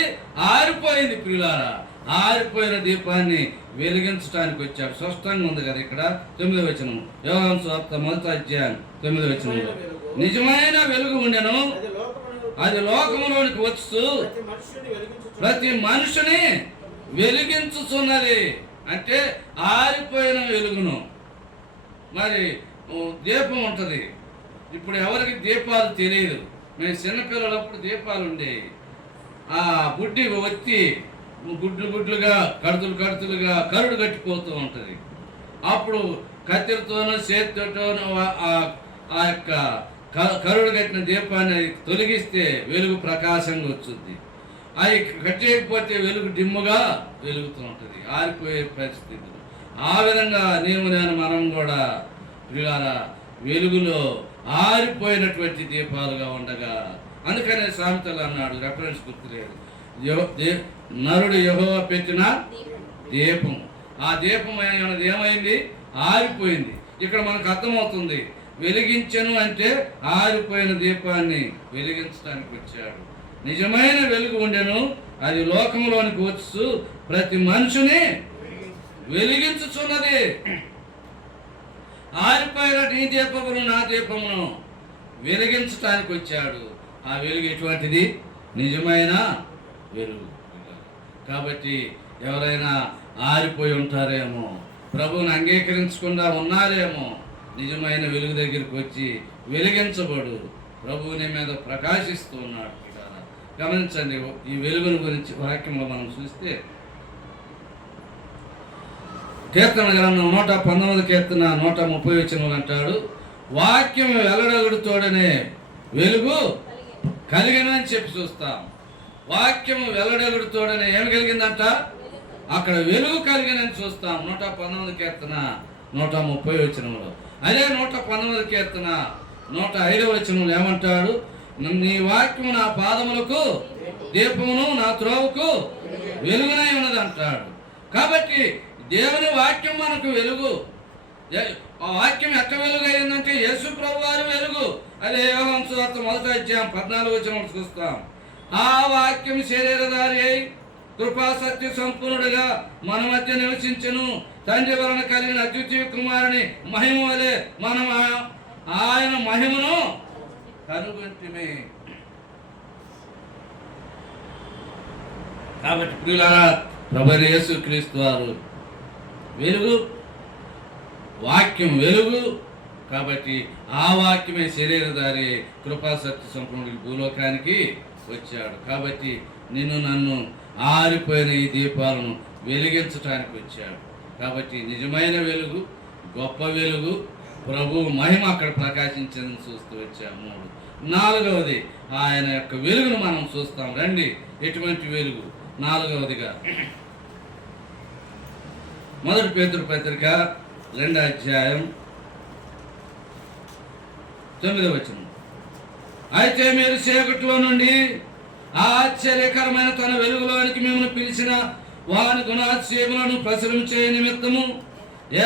ఆరిపోయింది. ప్రియులారా, ఆరిపోయిన దీపాన్ని వెలిగించడానికి వచ్చాడు. స్పష్టంగా ఉంది కదా ఇక్కడ 9వ వచనం. యోహాను సువార్త 1వ అధ్యాయం 9వ వచనంలో నిజమైన వెలుగు ఉండెను, అది లోకములోనికి వచ్చు ప్రతి మనిషిని వెలిగించుచున్నది. అంటే ఆరిపోయిన వెలుగును. మరి దీపం ఉంటుంది. ఇప్పుడు ఎవరికి దీపాలు తెలియదు. మేము చిన్నపిల్లలప్పుడు దీపాలు ఉండేవి. ఆ బుడ్డి ఒత్తి గుడ్లుగా కడుతులుగా కరుడు కట్టిపోతూ ఉంటుంది. అప్పుడు కత్తిరితోనూ చేతితోనూ ఆ యొక్క కరుడు కట్టిన దీపాన్ని తొలగిస్తే వెలుగు ప్రకాశంగా వచ్చుద్ది. అది కట్టేయకపోతే వెలుగు డిమ్ముగా వెలుగుతూ ఉంటుంది, ఆరిపోయే పరిస్థితులు. ఆ విధంగా నేను మనం కూడా ప్రియులారా వెలుగులో ఆరిపోయినటువంటి దీపాలుగా ఉండగా, అందుకనే సామెతలు అన్నాడు, రెఫరెన్స్ గుర్తులేదు, నరుడు యెహోవా పెట్టిన దీపం. ఆ దీపం అనేది ఏమైంది? ఆరిపోయింది. ఇక్కడ మనకు అర్థమవుతుంది, వెలిగించను అంటే ఆరిపోయిన దీపాన్ని వెలిగించడానికి వచ్చాడు. నిజమైన వెలుగు ఉండెను, అది లోకంలోనికి వచ్చు ప్రతి మనిషిని వెలిగించుచున్నది. ఆరిపోయిన నీ దీపమును నా దీపమును వెలిగించడానికి వచ్చాడు. ఆ వెలుగు ఎటువంటిది? నిజమైన వెలుగు. కాబట్టి ఎవరైనా ఆరిపోయి ఉంటారేమో, ప్రభువుని అంగీకరించకుండా ఉన్నారేమో, నిజమైన వెలుగు దగ్గరికి వచ్చి వెలిగించబడు. ప్రభువుని మీద ప్రకాశిస్తూ ఉన్నాడు. గమనించండి, ఈ వెలుగుని గురించి వాక్యంలో మనం చూస్తే కీర్తన గ్రంథం 119 కీర్తన 130 వచనంలో అంటాడు, వాక్యం వెల్లడగుడుతోడనే వెలుగు కలిగినని చెప్పి చూస్తాం. వాక్యం వెల్లడగుడుతోడనే ఏమి కలిగిందంట? అక్కడ వెలుగు కలిగినని చూస్తాం. 119 కీర్తన 130 వచనంలో. అదే 119 కీర్తన 105వ వచనంలో ఏమంటాడు? నీ వాక్యము నా పాదములకు దీపమును నా త్రోవకు వెలుగునై ఉన్నది అంటాడు. కాబట్టి దేవుని వాక్యం మనకు వెలుగు. ఆ వాక్యం ఎక్కడ వెలుగు అయిందంటే యేసు ప్రభు వారి వెలుగు. అదే యోహాను సువార్త 1వ అధ్యాయం 14వ వచనం చూస్తాం. ఆ వాక్యం శరీరధారి అయి కృపా సత్య సంపూర్ణుడిగా మన మధ్య నివసించెను. తండ్రి వలన కలిగిన అద్వితీయ కుమారుని మహిమ వలె మనం ఆయన మహిమను కనుగొంటిమి. కాబట్టి ప్రియులారా, ప్రభువైన యేసుక్రీస్తు వారు వెలుగు, వాక్యం వెలుగు. కాబట్టి ఆ వాక్యమే శరీరధారి కృపా సత్య సంపూర్ణుడి భూలోకానికి వచ్చాడు. కాబట్టి నిన్ను నన్ను ఆరిపోయిన ఈ దీపాలను వెలిగించడానికి వచ్చాడు. కాబట్టి నిజమైన వెలుగు, గొప్ప వెలుగు, ప్రభు మహిమ అక్కడ ప్రకాశించని చూస్తూ వచ్చాము. 4వది ఆయన యొక్క వెలుగును మనం చూస్తాం. రండి, ఎటువంటి వెలుగు? 4వదిగా 1 పేతురు పత్రిక 2వ అధ్యాయం 9వ వచనం. అయితే మీరు చీకటిలో నుండి ఆశ్చర్యకరమైన తన వెలుగులోనికి మిమ్మల్ని పిలిచిన వాని గుణాతిశయములను ప్రచురించే నిమిత్తము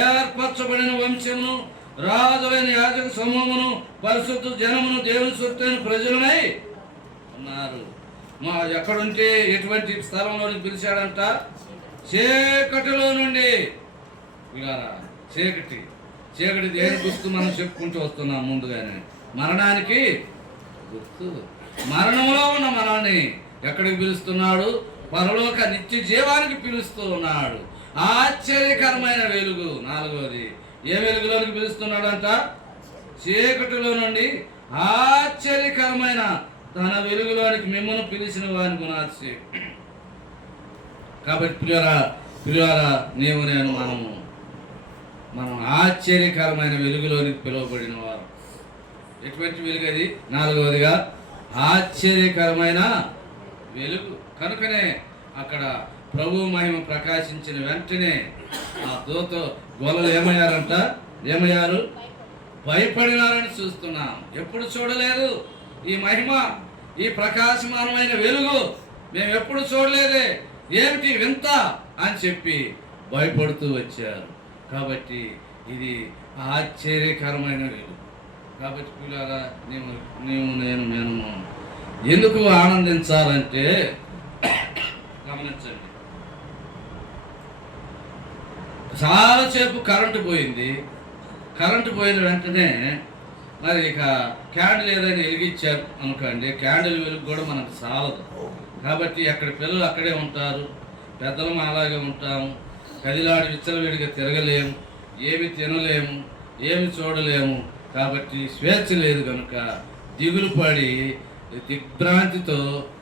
ఏర్పరచబడిన వంశమును రాజులైన యాజక సమూహమును పరిశుద్ధ జనమును దేవుని సొత్తైన ప్రజలనై ఉన్నారు. మా ఎక్కడుంటే ఎటువంటి స్థలంలోకి పిలిచాడంట? చీకటిలో నుండి. చీకటి చీకటి దేని గుర్తు మనం చెప్పుకుంటూ వస్తున్నాం. ముందుగానే మరణానికి గుర్తు. మరణంలో ఉన్న మనల్ని ఎక్కడికి పిలుస్తున్నాడు? పరలోక నిత్య జీవానికి పిలుస్తూ ఉన్నాడు. ఆశ్చర్యకరమైన వెలుగు. 4వది, ఏ వెలుగులోనికి పిలుస్తున్నాడంట? చీకటిలో నుండి ఆశ్చర్యకరమైన తన వెలుగులోనికి మిమ్మల్ని పిలిచిన వారిని గుణార్చి. కాబట్టి ప్రియులారా నీవు నేను మనం ఆశ్చర్యకరమైన వెలుగులోనికి పిలువబడిన వారు. ఎటువంటి వెలుగు అది? 4వదిగా ఆశ్చర్యకరమైన వెలుగు. కనుకనే అక్కడ ప్రభు మహిమ ప్రకాశించిన వెంటనే ఆ దూత గొల్లలు ఏమయ్యారు? భయపడినారని చూస్తున్నాం. ఎప్పుడు చూడలేదు ఈ మహిమ, ఈ ప్రకాశమానమైన వెలుగు మేము ఎప్పుడు చూడలేదే, ఏమిటి వింత అని చెప్పి భయపడుతూ వచ్చారు. కాబట్టి ఇది ఆశ్చర్యకరమైన వెలుగు. కాబట్టి పిల్లరా నీవు నేను ఎందుకు ఆనందించాలంటే గమనించండి. చాలాసేపు కరెంటు పోయింది. కరెంటు పోయిన వెంటనే మరి ఇక క్యాండిల్ ఏదైనా వెలిగించారు అనుకోండి, క్యాండిల్ వెలుగు కూడా మనకు చాలదు. కాబట్టి అక్కడ పిల్లలు అక్కడే ఉంటారు, పెద్దలం అలాగే ఉంటాము. కదిలాడి విచ్చలవిడిగా తిరగలేము, ఏమి తినలేము, ఏమి చూడలేము. కాబట్టి స్వేచ్ఛ లేదు కనుక దిగులు పడి దిగ్భ్రాంతితో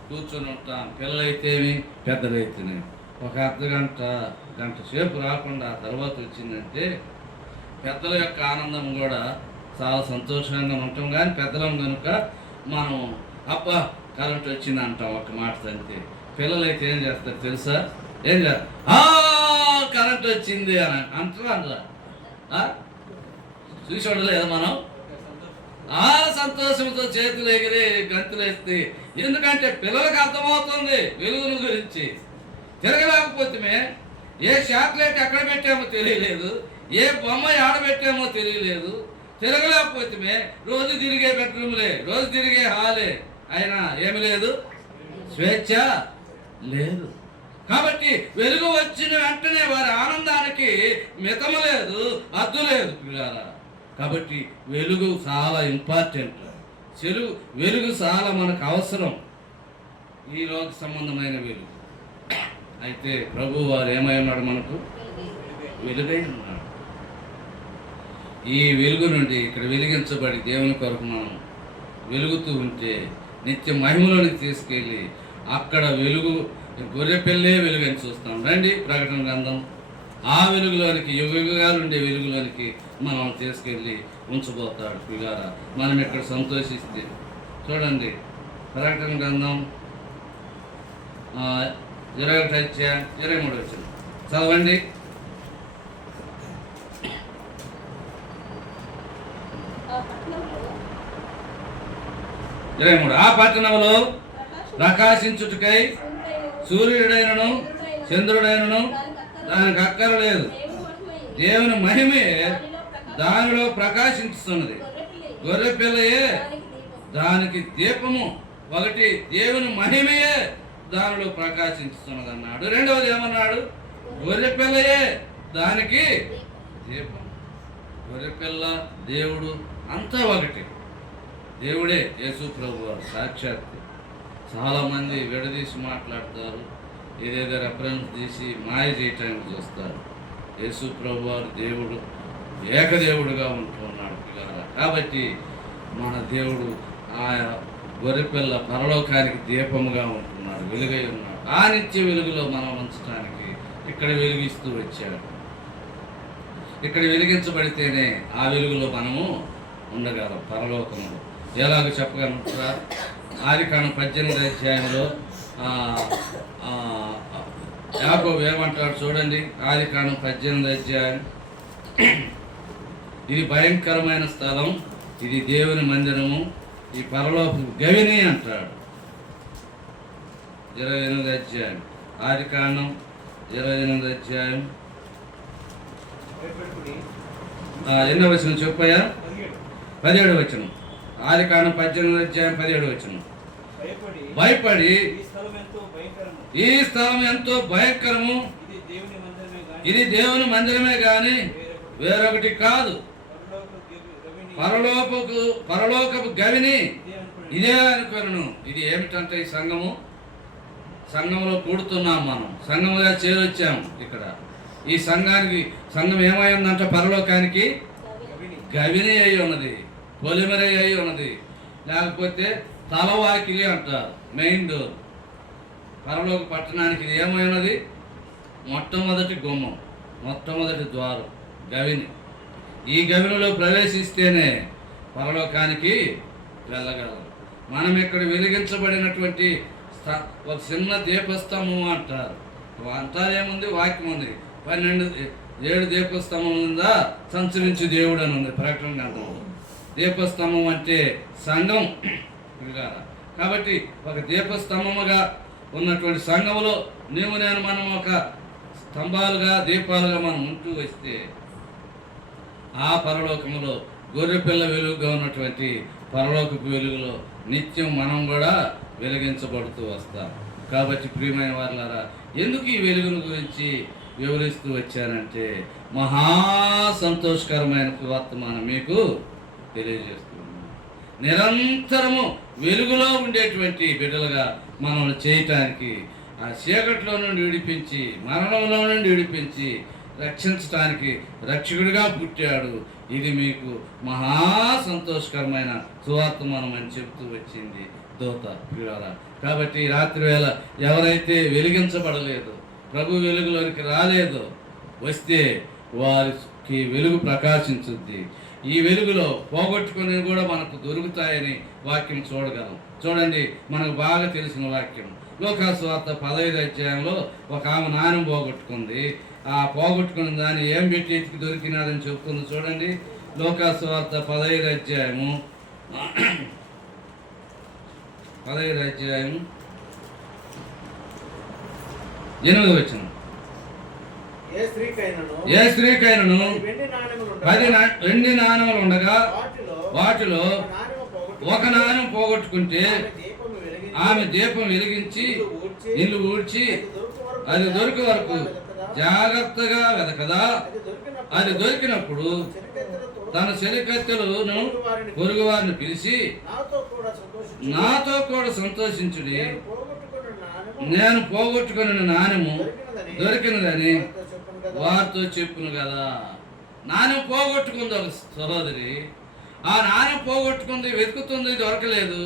కూర్చొని ఉంటాం. పిల్లలైతేమి పెద్దలైతేనే. ఒక గంట సేపు రాకుండా తర్వాత వచ్చిందంటే పెద్దల యొక్క ఆనందం కూడా చాలా సంతోషంగా ఉంటాం. కానీ పెద్దలం కనుక మనం అబ్బా కరెంట్ వచ్చింది అంటాం ఒక మాట అంతే. పిల్లలైతే ఏం చేస్తారు తెలుసా? ఏం చేస్తారు? కరెంట్ వచ్చింది అని అంటారా? చూసి ఉండలేదు మనం. ఆ సంతోషంతో చేతులు ఎగిరి గంతులు వేస్తే, ఎందుకంటే పిల్లలకు అర్థమవుతుంది వెలుగుల గురించి. తిరగలేకపోతే ఏ చాక్లెట్ ఎక్కడ పెట్టామో తెలియలేదు, ఏ బొమ్మ ఆడబెట్టామో తెలియలేదు. తిరగలేకపోతే రోజు తిరిగే బెడ్రూమ్లే, రోజు తిరిగే హాలే, అయినా ఏమి లేదు, స్వేచ్ఛ లేదు. కాబట్టి వెలుగు వచ్చిన వెంటనే వారి ఆనందానికి మితము లేదు, అద్దు లేదు పిల్లరా. కాబట్టి వెలుగు చాలా ఇంపార్టెంట్. వెలుగు చాలా మనకు అవసరం, ఈ లోక సంబంధమైన వెలుగు. అయితే ప్రభు వారు ఏమై ఉన్నాడు? మనకు వెలుగై ఉన్నాడు. ఈ వెలుగు నుండి ఇక్కడ వెలిగించబడి దేవుని కొరకు మనం వెలుగుతూ ఉంటే నిత్య మహిమలోనికి తీసుకెళ్ళి అక్కడ వెలుగు గొర్రెపిల్లే వెలుగని చూస్తాం. రండి ప్రకటన గ్రంథం. ఆ వెలుగులోనికి యుగాలు ఉండే వెలుగులోనికి మనం తీసుకెళ్ళి ఉంచబోతాడు పిల్లారా. మనం ఇక్కడ సంతోషిస్తే చూడండి ప్రకటన గ్రంథం 21:23 వచ్చింది, చదవండి. ఆ పట్టణంలో ప్రకాశించుటకై సూర్యుడైనను చంద్రుడైనను దానికి అక్కరలేదు, దేవుని మహిమే దానిలో ప్రకాశించుతున్నది, గొర్రెపిల్లయే దానికి దీపము. ఒకటి దేవుని మహిమయే దానిలో ప్రకాశించుతున్నది అన్నాడు. రెండవది ఏమన్నాడు? గొర్రెపిల్లయే దానికి దీపం. గొర్రెపిల్ల దేవుడు అంతా ఒకటి, దేవుడే యేసు ప్రభు వారు సాక్షాత్తు. చాలామంది విడదీసి మాట్లాడతారు, ఏదేదో రెఫరెన్స్ తీసి మాయ చేయటానికి చూస్తారు. యేసు ప్రభు వారు దేవుడు ఏకదేవుడుగా ఉంటున్నాడు పిల్లరా. కాబట్టి మన దేవుడు ఆ గొర్రెపిల్ల పరలోకానికి దీపముగా ఉంటున్నాడు, వెలుగై ఉన్నాడు. ఆ నిత్య వెలుగులో మనం ఉంచడానికి ఇక్కడ వెలిగిస్తూ వచ్చాడు. ఇక్కడ వెలిగించబడితేనే ఆ వెలుగులో మనము ఉండగలం పరలోకంలో. ఎలాగో చెప్పగలుగుతారా? ఆదికాండం 18వ అధ్యాయంలో యాకోబు ఏమంటాడు చూడండి. ఆదికాండం 18వ అధ్యాయం. ఇది భయంకరమైన స్థలం, ఇది దేవుని మందిరము, ఈ పరలోక గవిని అంటాడు. 28వ అధ్యాయం ఆదికాండం 28వ అధ్యాయం. ఎన్నో వచనం చెప్పాయా? 17 వచనం. ఆదికాండం 18 అధ్యాయం 17 వచనం. భయపడి ఈ స్థలం ఎంతో భయంకరము, ఇది దేవుని మందిరమే గాని వేరొకటి కాదు, పరలోకపు గవిని ఇదే అనుకోను. ఇది ఏమిటంటే ఈ సంఘంలో కూడుతున్నాం, మనం సంఘముగా చేరొచ్చాము. ఇక్కడ ఈ సంఘం ఏమైందంటే పరలోకానికి గవిని అయి ఉన్నది, పొలిమరై అయి ఉన్నది, లేకపోతే తలవాకిలి అంటారు, మెయిన్ డోర్. పరలోక పట్టణానికి ఇది ఏమై ఉన్నది? మొట్టమొదటి గుమ్మం, మొట్టమొదటి ద్వారం, గవిని. ఈ గవినిలో ప్రవేశిస్తేనే పరలోకానికి వెళ్ళగలరు. మనం ఇక్కడ వెలిగించబడినటువంటి ఒక చిన్న దీపస్తంభం అంటారు. ఏముంది? వాక్యం ఉంది. 7 దీపస్తంభం ఉందా సంచరించి దేవుడు అని ఉంది ప్రకటన గ్రంథంలో. దీపస్తంభం అంటే సంఘం. కాబట్టి ఒక దీపస్తంభముగా ఉన్నటువంటి సంఘములో మనం ఒక స్తంభాలుగా, దీపాలుగా మనం ఉంటూ వస్తే ఆ పరలోకములో గొర్రెపిల్ల వెలుగుగా ఉన్నటువంటి పరలోకపు వెలుగులో నిత్యం మనం కూడా వెలిగించబడుతూ వస్తాం. కాబట్టి ప్రియమైన వారులారా, ఎందుకు ఈ వెలుగును గురించి వివరిస్తూ వచ్చానంటే మహా సంతోషకరమైన వర్తమానం మీకు తెలియజేస్తున్నాను. నిరంతరము వెలుగులో ఉండేటువంటి బిడ్డలుగా మనల్ని చేయటానికి, ఆ చీకట్లో నుండి విడిపించి, మరణంలో నుండి విడిపించి రక్షించటానికి రక్షకుడిగా పుట్టాడు. ఇది మీకు మహా సంతోషకరమైన సువార్తమానం అని చెబుతూ వచ్చింది దూత ప్రియులారా. కాబట్టి రాత్రి వేళ ఎవరైతే వెలిగించబడలేదో, ప్రభు వెలుగులోనికి రాలేదో, వస్తే వారికి వెలుగు ప్రకాశించుద్ది. ఈ వెలుగులో పోగొట్టుకుని కూడా మనకు దొరుకుతాయని వాక్యం చూడగలం. చూడండి, మనకు బాగా తెలిసిన వాక్యం లూకాసు వార్త 15 అధ్యాయంలో ఒక ఆమె నాణ్యం పోగొట్టుకుంది. ఆ పోగొట్టుకున్న దాన్ని ఏం పెట్టి ఎతికి దొరికినాదని చెప్తుంది. చూడండి, లూకాసు వార్త 15 అధ్యాయము 8 వచనం. ఏ స్త్రీకైనను 10 వెండి నాణెములు ఉండగా వాటిలో ఒక నాణెం పోగొట్టుకుంటే ఆమె దీపం వెలిగించి ఇల్లు ఊడ్చి అది దొరికి వరకు జాగ్రత్తగా వెతకదా, అది దొరికినప్పుడు తన చెలికత్తెలను పొరుగు వారిని పిలిచి నాతో కూడా సంతోషించుడి, నేను పోగొట్టుకున్న నాణెము దొరికినదని వారితో చెప్పును కదా. నాణెం పోగొట్టుకుంది ఒక సహోదరి. ఆ నాణెం పోగొట్టుకుంది, వెతుకుతుంది, దొరకలేదు.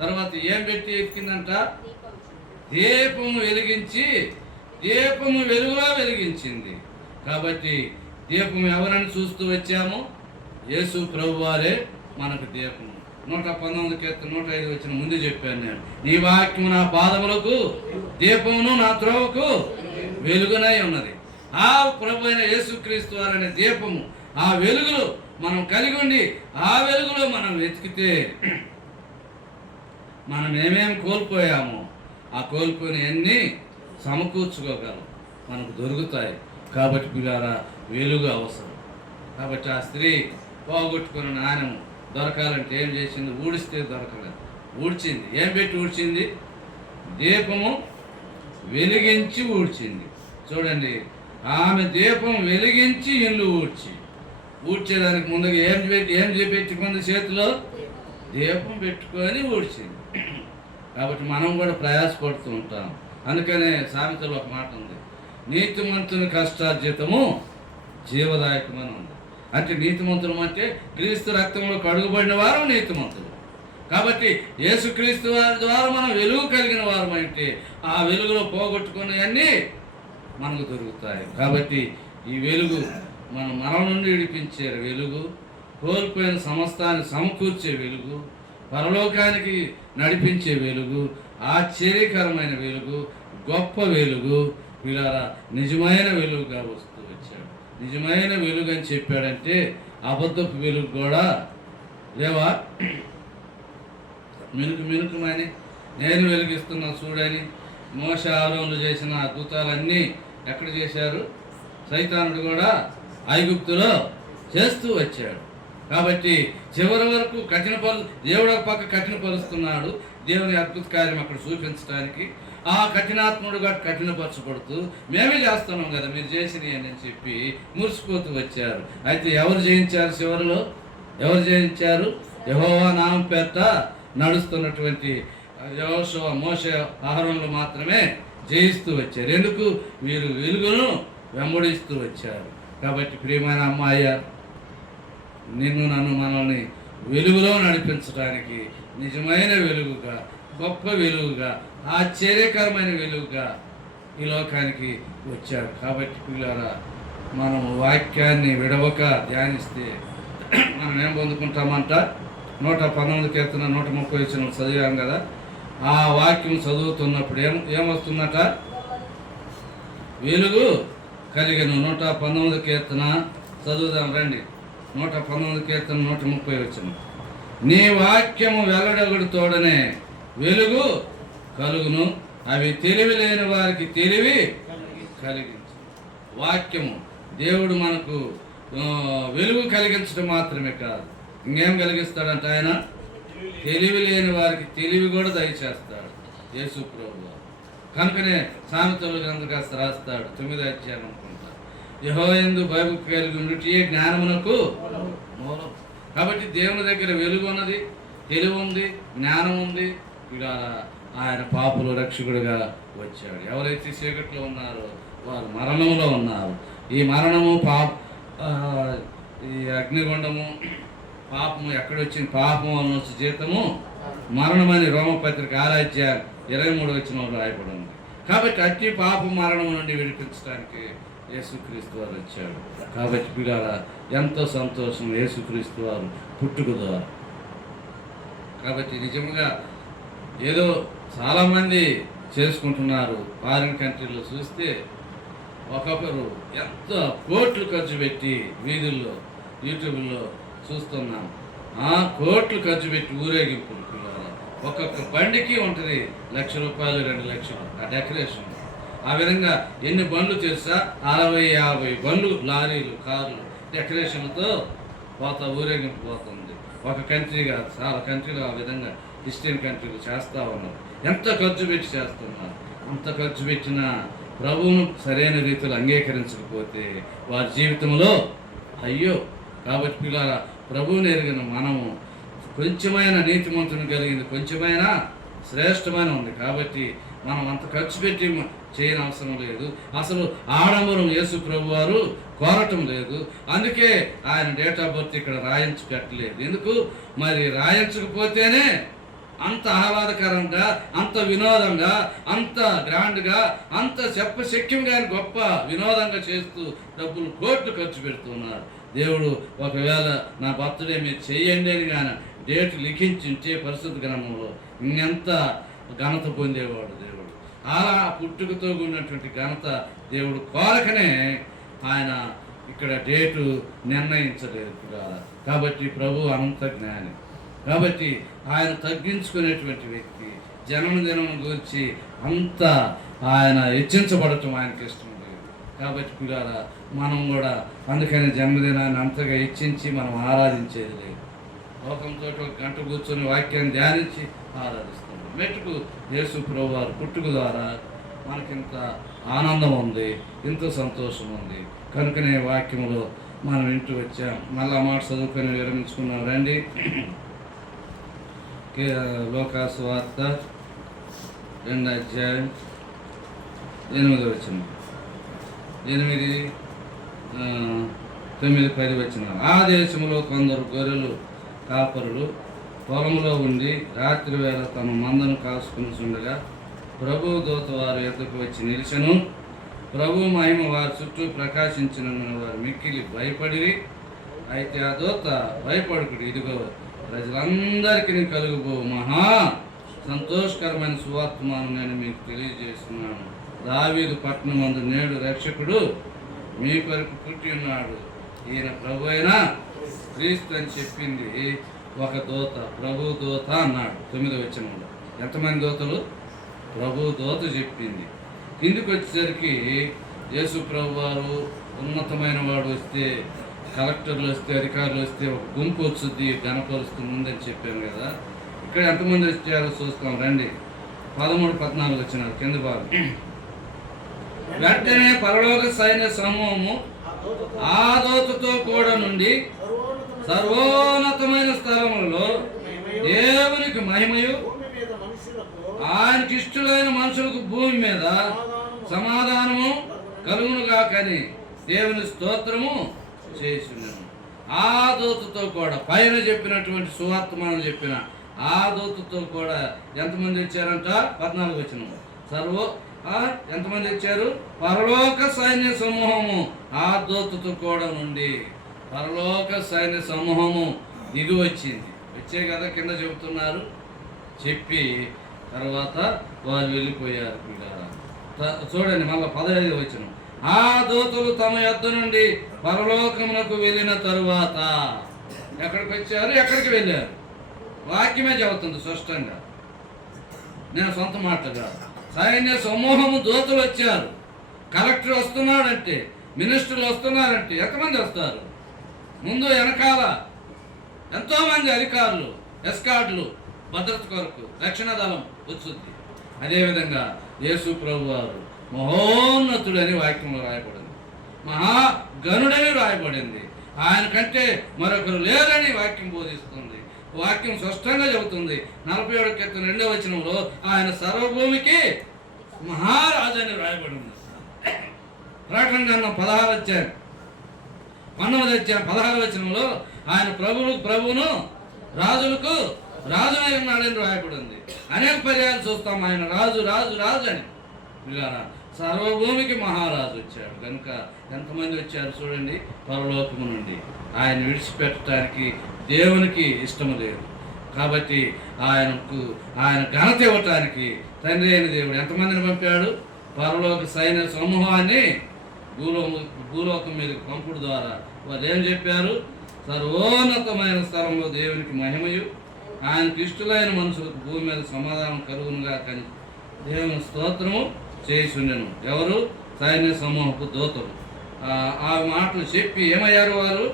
తర్వాత ఏం పెట్టి ఎతికిందంట? దీపము వెలిగించి, దీపము వెలుగులో వెలిగించింది. కాబట్టి దీపం ఎవరని చూస్తూ వచ్చాము? యేసు ప్రభువారే మనకు దీపము. 119 కీర్తన 105 వచ్చిన ముందు చెప్పాను నేను, నీ వాక్యము నా పాదములకు దీపమును నా త్రోవకు వెలుగునై ఉన్నది. ఆ ప్రభు అయిన యేసుక్రీస్తు వారనే దీపము, ఆ వెలుగులో మనం కలిగి ఉండి ఆ వెలుగులో మనం వెతికితే మనం ఏమేమి కోల్పోయామో ఆ కోల్పోయినవన్నీ సమకూర్చుకోగలం, మనకు దొరుకుతాయి. కాబట్టి పిల్లారా, వెలుగు అవసరం. కాబట్టి ఆ స్త్రీ పోగొట్టుకున్న నాణ్యము దొరకాలంటే ఏం చేసింది? ఊడిస్తే దొరకలేదు, ఊడ్చింది. ఏం పెట్టి ఊడ్చింది? దీపము వెలిగించి ఊడ్చింది. చూడండి, ఆమె దీపం వెలిగించి ఇల్లు ఊడ్చేదానికి ముందుగా ఏం పెట్టుకుంది? చేతిలో దీపం పెట్టుకొని ఊడ్చింది. కాబట్టి మనం కూడా ప్రయాసపడుతూ ఉంటాం. అందుకనే సామెతలో ఒక మాట ఉంది, నీతిమంతుని కష్టార్జితము జీవదాయకమని ఉంది. అంటే నీతిమంతులం అంటే క్రీస్తు రక్తంలో కడుగుబడిన వారు నీతిమంతులు. కాబట్టి యేసుక్రీస్తు వారి ద్వారా మనం వెలుగు కలిగిన వారు అంటే ఆ వెలుగులో పోగొట్టుకున్నవన్నీ మనకు దొరుకుతాయి. కాబట్టి ఈ వెలుగు మన మరణం నుండి విడిపించే వెలుగు, కోల్పోయిన సమస్తాన్ని సమకూర్చే వెలుగు, పరలోకానికి నడిపించే వెలుగు, ఆశ్చర్యకరమైన వెలుగు, గొప్ప వెలుగు. వీళ్ళ నిజమైన వెలుగుగా వస్తూ వచ్చాడు. నిజమైన వెలుగు అని చెప్పాడంటే అబద్ధపు వెలుగు కూడా లేవా? మినుకుమని నేను వెలిగిస్తున్నా చూడని మోషే ఆరోన్లు చేసిన అద్భుతాలన్నీ ఎక్కడ చేశారు? సైతానుడు కూడా ఐగుప్తులో చేస్తూ వచ్చాడు. కాబట్టి చివరి వరకు దేవుడు ఒక పక్క కఠినపరుస్తున్నాడు, దేవుని అద్భుత కార్యం అక్కడ చూపించడానికి. ఆ కఠినాత్ముడుగా కఠినపరచబడుతూ మేమే చేస్తున్నాం కదా మీరు చేసినవి అని చెప్పి మురిసిపోతూ వచ్చారు. అయితే ఎవరు జయించారు? చివరిలో ఎవరు జయించారు? యెహోవా నామం పేరిట నడుస్తున్నటువంటి యెహోషువ, మోషే, అహరోనులు మాత్రమే జయిస్తూ వచ్చారు. ఎందుకు? వీరు వెలుగును వెంబడిస్తూ వచ్చారు. కాబట్టి ప్రియమైన అమ్మాయి, నిన్ను నన్ను మనల్ని వెలుగులో నడిపించడానికి నిజమైన వెలుగుగా, గొప్ప వెలుగుగా, ఆశ్చర్యకరమైన వెలుగుగా ఈ లోకానికి వచ్చారు. కాబట్టి పిల్లరా, మనం వాక్యాన్ని విడవక ధ్యానిస్తే మనం ఏం పొందుకుంటామంట? 119 కీర్తన 130 వచనం చదివాం కదా. ఆ వాక్యం చదువుతున్నప్పుడు ఏమొస్తుందట? వెలుగు కలిగిన. 119 కీర్తన చదువుదాం రండి. 119 కీర్తన 130 వచనం. నీ వాక్యము వెల్లడగుడు తోడనే వెలుగు కలుగును, అవి తెలివి లేని వారికి తెలివి కలిగించు. వాక్యము దేవుడు మనకు వెలుగు కలిగించడం మాత్రమే కాదు, ఇంకేం కలిగిస్తాడంట ఆయన? తెలివి లేని వారికి తెలివి కూడా దయచేస్తాడు యేసు ప్రభువు. కనుకనే సామెతల గ్రంథం కాస్త రాస్తాడు 9వ అధ్యాయం అనుకుంటా, యెహోవాయందు భయభక్తి కలిగి ఉండుటయే జ్ఞానమునకు మూలం. కాబట్టి దేవుని దగ్గర వెలుగు ఉన్నది, తెలివి ఉంది, జ్ఞానం ఉంది. ఇక ఆయన పాపులు రక్షకుడిగా వచ్చాడు. ఎవరైతే చీకట్లో ఉన్నారో వారు మరణంలో ఉన్నారు. ఈ మరణము ఈ అగ్నిగుండము, పాపము ఎక్కడొచ్చింది? పాపము అన్న జీతము మరణమని రోమపత్రిక 6వ అధ్యాయం 23వ వచనంలో రాయబడి ఉంది. కాబట్టి అట్టి పాపం మరణం నుండి విడిపించడానికి యేసుక్రీస్తు వారు వచ్చాడు. కాబట్టి పిల్లల ఎంతో సంతోషం యేసుక్రీస్తు వారు పుట్టుక ద్వారా. కాబట్టి నిజంగా ఏదో చాలామంది చేసుకుంటున్నారు. ఫారిన్ కంట్రీలో చూస్తే ఒక్కొక్కరు ఎంత కోట్లు ఖర్చు పెట్టి వీధుల్లో, యూట్యూబ్లో చూస్తున్నాం. కోట్లు ఖర్చు పెట్టి ఊరేగింపులు పిల్లలు. ఒక్కొక్క బండికి ఉంటుంది ₹1,00,000, ₹2,00,000 ఆ డెకరేషన్. ఆ విధంగా ఎన్ని బండ్లు తెలుసా? 60-50 బండ్లు, లారీలు, కార్లు డెకరేషన్తో ఊరేగింపు పోతుంది. ఒక కంట్రీ కాదు, చాలా కంట్రీలు ఆ విధంగా క్రిస్టియన్ కంట్రీలు చేస్తూ ఉన్నారు. ఎంత ఖర్చు పెట్టి చేస్తున్నారు. అంత ఖర్చు పెట్టిన ప్రభువును సరైన రీతిలో అంగీకరించకపోతే వారి జీవితంలో అయ్యో. కాబట్టి పిల్లల ప్రభువుని ఎరిగిన మనము కొంచెమైన నీతిమంతుని కలిగింది, కొంచెమైన శ్రేష్టమైన ఉంది. కాబట్టి మనం అంత ఖర్చు పెట్టి చేయని అవసరం లేదు. అసలు ఆడంబరం యేసు ప్రభు వారు కోరటం లేదు. అందుకే ఆయన డేట్ ఆఫ్ బర్త్ ఇక్కడ రాయించి పెట్టలేదు. ఎందుకు మరి? రాయించకపోతేనే అంత ఆహ్లాదకరంగా, అంత వినోదంగా, అంత గ్రాండ్గా, అంత చెప్పశక్యంగా గొప్ప వినోదంగా చేస్తూ డబ్బులు కోట్లు ఖర్చు పెడుతున్నారు. దేవుడు ఒకవేళ నా బర్త్డే మీరు చేయండి అని కానీ డేట్ లిఖించించే పరిశుద్ధ గ్రంథంలో ఇంకెంత ఘనత పొందేవాడు దేవుడు. అలా పుట్టుకతో ఉన్నటువంటి ఘనత దేవుడు కోరకనే ఆయన ఇక్కడ డేటు నిర్ణయించలేదు కదా. కాబట్టి ప్రభు అనంత జ్ఞాని. కాబట్టి ఆయన తగ్గించుకునేటువంటి వ్యక్తి. జన్మదినం గురించి అంత ఆయన హెచ్చించబడటం ఆయనకి ఇష్టం లేదు. కాబట్టి పిల్లల మనం కూడా అందుకని జన్మదినాన్ని అంతగా హెచ్చించి మనం ఆరాధించేది లేదు. లోకంతో 1 గంట కూర్చొని వాక్యాన్ని ధ్యానించి ఆరాధిస్తాం. మెట్టుకు యేసు ప్రభు వారు పుట్టుక ద్వారా మనకింత ఆనందం ఉంది, ఇంత సంతోషం ఉంది. కనుకనే వాక్యంలో మనం వింటూ వచ్చాం. మళ్ళా మాట చదువుకొని విరమించుకున్నాం రండి. లోకాసు వార్త 2వ అధ్యాయం 8వ వచనం, 8, 9, 10 వచనాలు. ఆ దేశంలో కొందరు గొర్రెలు కాపరులు పొలంలో ఉండి రాత్రి వేళ తమ మందను కాసుకుని ఉండగా ప్రభు దూత వారి ఎద్దకు వచ్చి నిలిచెను. ప్రభు మహిమ వారి చుట్టూ ప్రకాశించినందున వారు మిక్కిలి భయపడిరి. అయితే ఆ దూత, భయపడుకుడు, ఇదిగో ప్రజలందరికీ కలుగుబో మహా సంతోషకరమైన సువార్తమానం నేను మీకు తెలియజేస్తున్నాను. దావీదు పట్టణమందు నేడు రక్షకుడు మీ కొరకు పుట్టి ఉన్నాడు. ఈయన ప్రభు అయిన క్రీస్తు అని చెప్పింది ఒక దూత. ప్రభు దూత అన్నాడు 9వ వచనంలో. ఎంతమంది దూతలు? ప్రభు దూత చెప్పింది. కిందికి వచ్చేసరికి యేసు ప్రభు వారు ఉన్నతమైన వాడు వస్తే కలెక్టర్లు వస్తే, అధికారులు వస్తే ఒక గుంపు వచ్చుద్ది, గణపరుస్తుంది ముందని చెప్పాను కదా. ఇక్కడ ఎంతమంది వచ్చారో చూస్తాం రండి. 13, 14 వచ్చినారు కింద భాగం. వెంటనే పరలోక సైన్య సమూహము ఆ దూతతో కూడా నుండి సర్వోన్నతమైన స్థలములలో దేవునికి మహిమయు ఆయనకి ఇష్టలైన మనుషులకు భూమి మీద సమాధానము కలుగునుగాకని దేవుని స్తోత్రము చేస్తున్నాను. ఆ దూతతో కూడా పైన చెప్పినటువంటి సువార్త మనం చెప్పిన ఆ దూతతో కూడా ఎంతమంది వచ్చారంట? 14 వచ్చిన ఎంతమంది వచ్చారు? పరలోక సైన్య సమూహము ఆ దూతతో కూడా నుండి పరలోక సైన్య సమూహము దిగి వచ్చింది. వచ్చే కదా కింద చెబుతున్నారు. చెప్పి తర్వాత వారు వెళ్ళిపోయారు. చూడండి మళ్ళీ 15 వచనం. ఆ దూతలు తమ యొద్ద నుండి పరలోకమునకు వెళ్ళిన తరువాత ఎక్కడికి వచ్చారు? ఎక్కడికి వెళ్ళారు? వాక్యమే చెబుతుంది స్పష్టంగా, నేను సొంత మాటగా. సైన్య సమూహము దూతలు వచ్చారు. కలెక్టర్ వస్తున్నాడంటే, మినిస్టర్లు వస్తున్నారంటే ఎంతమంది వస్తారు? ముందు వెనకాల ఎంతోమంది అధికారులు, ఎస్కార్డులు, భద్రత కొరకు రక్షణ దళం వచ్చుద్ది. అదేవిధంగా యేసు ప్రభు వారు మహోన్నతుడని వాక్యంలో రాయబడింది, మహాగణుడని రాయబడింది. ఆయన కంటే మరొకరు లేరని వాక్యం బోధిస్తుంది. వాక్యం స్పష్టంగా చెబుతుంది. 47 కీర్తన 2వ వచనంలో ఆయన సర్వభూమికి మహారాజు అని రాయబడింది. ప్రకటన గ్రంథం 16వ అధ్యాయం 16వ వచనంలో ఆయన ప్రభువును రాజులకు రాజునై ఉన్నాడని రాయబడింది. అనేక పర్యాలు చూస్తాం ఆయన రాజు రాజు రాజు అని. ఇలా సర్వభూమికి మహారాజు వచ్చాడు కనుక ఎంతమంది వచ్చారు చూడండి. పరలోకము నుండి ఆయన విడిచిపెట్టడానికి దేవునికి ఇష్టం లేదు. కాబట్టి ఆయన ఘనత ఇవ్వటానికి తండ్రి అయిన దేవుడు ఎంతమందిని పంపాడు? పరలోక సైన్య సమూహాన్ని భూలోకం మీదకి పంపుడు ద్వారా వాళ్ళు ఏం చెప్పారు? సర్వోన్నతమైన స్థలంలో దేవునికి మహిమయు ఆయనకు ఇష్టలైన మనుషులకు భూమి మీద సమాధానం కలుగునుగా కానీ దేవుని స్తోత్రము చేయుచుండెను. ఎవరు? సైన్య సమూహపు దూతలు. ఆ మాటలు చెప్పి ఏమయ్యారు వారు?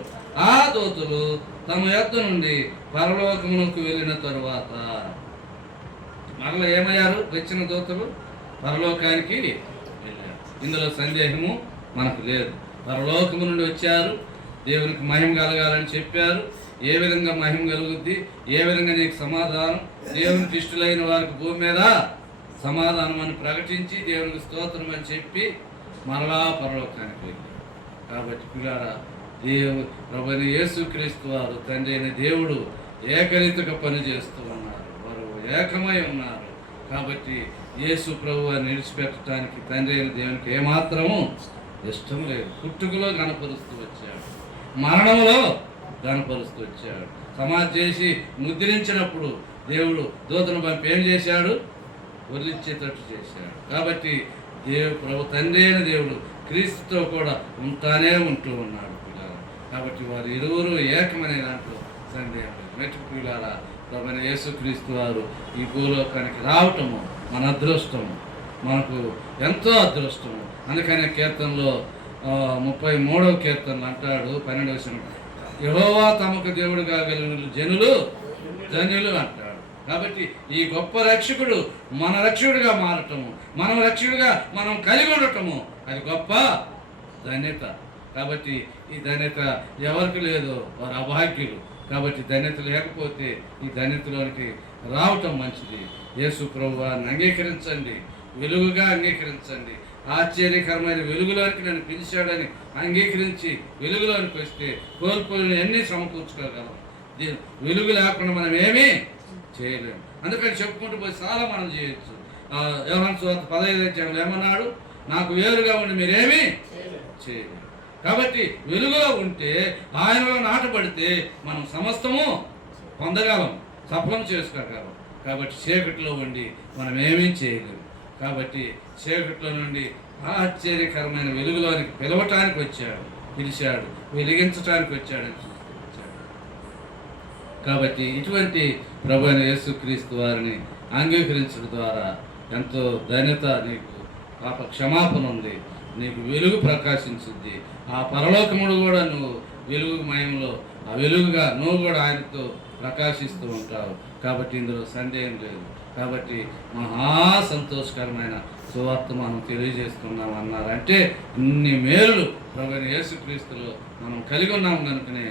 ఆ దూతలు తమ యొద్ద నుండి పరలోకమునకు వెళ్ళిన తరువాత మరలా ఏమయ్యారు? వచ్చిన దూతలు పరలోకానికి వెళ్ళారు. ఇందులో సందేహము మనకు లేదు. పరలోకము నుండి వచ్చారు, దేవునికి మహిమ కలగాలని చెప్పారు. ఏ విధంగా మహిమ కలుగుద్ది? ఏ విధంగా నీకు సమాధానం? దేవునికి ఇష్టలైన వారికి భూమి మీద సమాధానం అని ప్రకటించి దేవునికి స్తోత్రం అని చెప్పి మరలా పరలోకానికి వెళ్ళారు. కాబట్టి పిల్లారా, ప్రభువైన యేసుక్రీస్తు వారు తండ్రి అయిన దేవుడు ఏకరీతిగా పనిచేస్తూ ఉన్నారు. వారు ఏకమై ఉన్నారు. కాబట్టి యేసు ప్రభువుని విడిచిపెట్టడానికి తండ్రి అయిన దేవునికి ఏమాత్రము ఇష్టం లేదు. పుట్టుకలో గణపరుస్తూ వచ్చాడు, మరణంలో గణపరుస్తూ వచ్చాడు. సమాధి చేసి ముద్రించినప్పుడు దేవుడు దూతను పంపి ఏం చేశాడు? వదిలిచ్చేటట్టు చేశాడు. కాబట్టి ప్రభు తండ్రి అయిన దేవుడు క్రీస్తుతో కూడా ఉంటానే ఉంటూ ఉన్నాడు. కాబట్టి వారు ఇరువురు ఏకమనే దాంట్లో సందేహం లేదు. మెట్టుకు పిల్లారా, ప్రభువైన యేసుక్రీస్తు వారు ఈ భూలోకానికి రావటము మన అదృష్టము, మనకు ఎంతో అదృష్టము. అందుకనే కీర్తనలో 33వ కీర్తనలు అంటాడు 12వ వచనం, యెహోవా తమకు దేవుడు కాగలిగిన జనులు ధన్యులు అంటాడు. కాబట్టి ఈ గొప్ప రక్షకుడు మన రక్షకుడిగా మారటము, మనం రక్షకుడిగా మనం కలిగి ఉండటము అది గొప్ప ధన్యత. కాబట్టి ఈ ధన్యత ఎవరికి లేదో వారు అభాగ్యులు. కాబట్టి ధన్యత లేకపోతే ఈ ధన్యతలోనికి రావటం మంచిది. యేసు ప్రభువారిని అంగీకరించండి, వెలుగుగా అంగీకరించండి. ఆశ్చర్యకరమైన వెలుగులోనికి నన్ను పిలిచాడని అంగీకరించి వెలుగులోనికి వస్తే కోల్పోయిన ఎన్ని సమకూర్చుకోగలం. వెలుగు లేకుండా మనం ఏమీ చేయలేము. అందుకని చెప్పుకుంటూ పోయి చాలా మనం చేయొచ్చు. యోహాను సువార్త 15వ అధ్యాయంలో ఏమన్నాడు? నాకు వేరుగా ఉండి మీరేమీ చేయలేరు. కాబట్టి వెలుగులో ఉంటే, ఆయనలో నాటబడితే మనం సమస్తము పొందగలం, సఫలం చేసుకోగలం. కాబట్టి చీకటిలో ఉండి మనం ఏమీ చేయలేము. కాబట్టి చీకటిలో నుండి ఆశ్చర్యకరమైన వెలుగులోనికి పిలవటానికి వచ్చాడు, పిలిచాడు, వెలిగించడానికి వచ్చాడని చూస్తూ వచ్చాడు. కాబట్టి ఇటువంటి ప్రభువైన యేసుక్రీస్తు వారిని అంగీకరించడం ద్వారా ఎంతో ధన్యత, నీకు పాప క్షమాపణ ఉంది, నీకు వెలుగు ప్రకాశించుద్ది. ఆ పరలోకముడు కూడా నువ్వు వెలుగు మయంలో ఆ వెలుగుగా నువ్వు కూడా ఆయనతో ప్రకాశిస్తూ ఉంటావు. కాబట్టి ఇందులో సందేహం లేదు. కాబట్టి మహా సంతోషకరమైన సువార్త మనం తెలియజేస్తున్నాం అన్నారంటే ఇన్ని మేలు ప్రభువైన యేసుక్రీస్తులో మనం కలిగి ఉన్నాం కనుకనే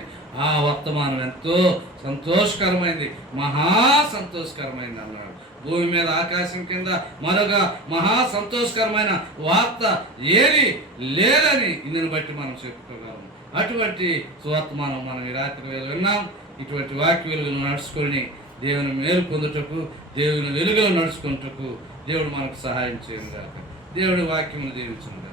ఆ వర్తమానం ఎంతో సంతోషకరమైంది, మహా సంతోషకరమైంది అన్నాడు. భూమి మీద ఆకాశం కింద మరొక మహా సంతోషకరమైన వార్త ఏది లేదని ఇందుని బట్టి మనం చెప్పుకోగలం. అటువంటి సువర్తమానం మనం ఈ రాత్రి వేళ విన్నాం. ఇటువంటి వాక్య వెలుగులు నడుచుకొని దేవుని మేలు పొందుటకు, దేవుని వెలుగులో నడుచుకుంటకు దేవుడు మనకు సహాయం చేయను గాక. దేవుడి వాక్యమును దీవించును గాక.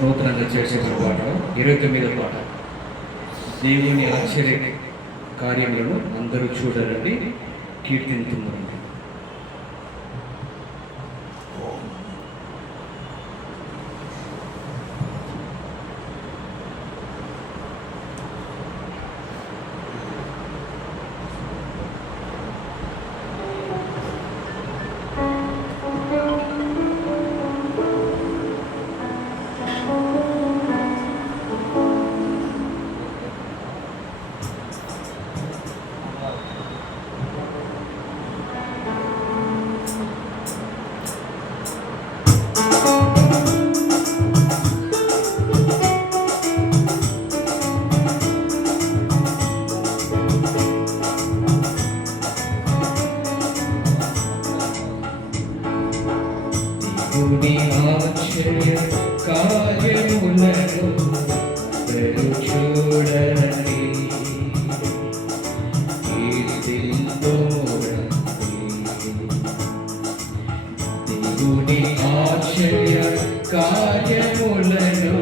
నూతనంగా చేసే పాట 29వ పాట. దేవుని ఆశ్చర్య కార్యములను అందరూ చూడాలని కీర్తింతున్నారు. దేవుని ఆశ్చర్య కార్యములను అందరూ చూడండి, కీర్తింతురండి. దేవుని ఆశ్చర్య కార్యములను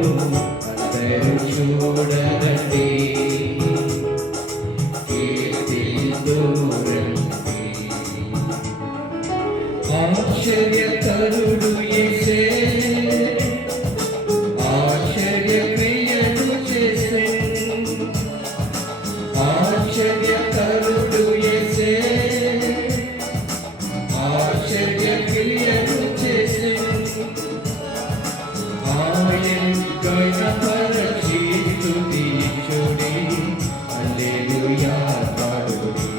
అందరూ చూడండి, కీర్తింతురండి. ఆశ్చర్యకరుడు యేసే, ఆశ్చర్య క్రియలు చేసే. ఆశ్చర్యకరుడు యేసే, ఆశ్చర్య క్రియలు చేసే. ఆయన గణపరచి స్తుతించుడి, హల్లెలూయా పాడుడి.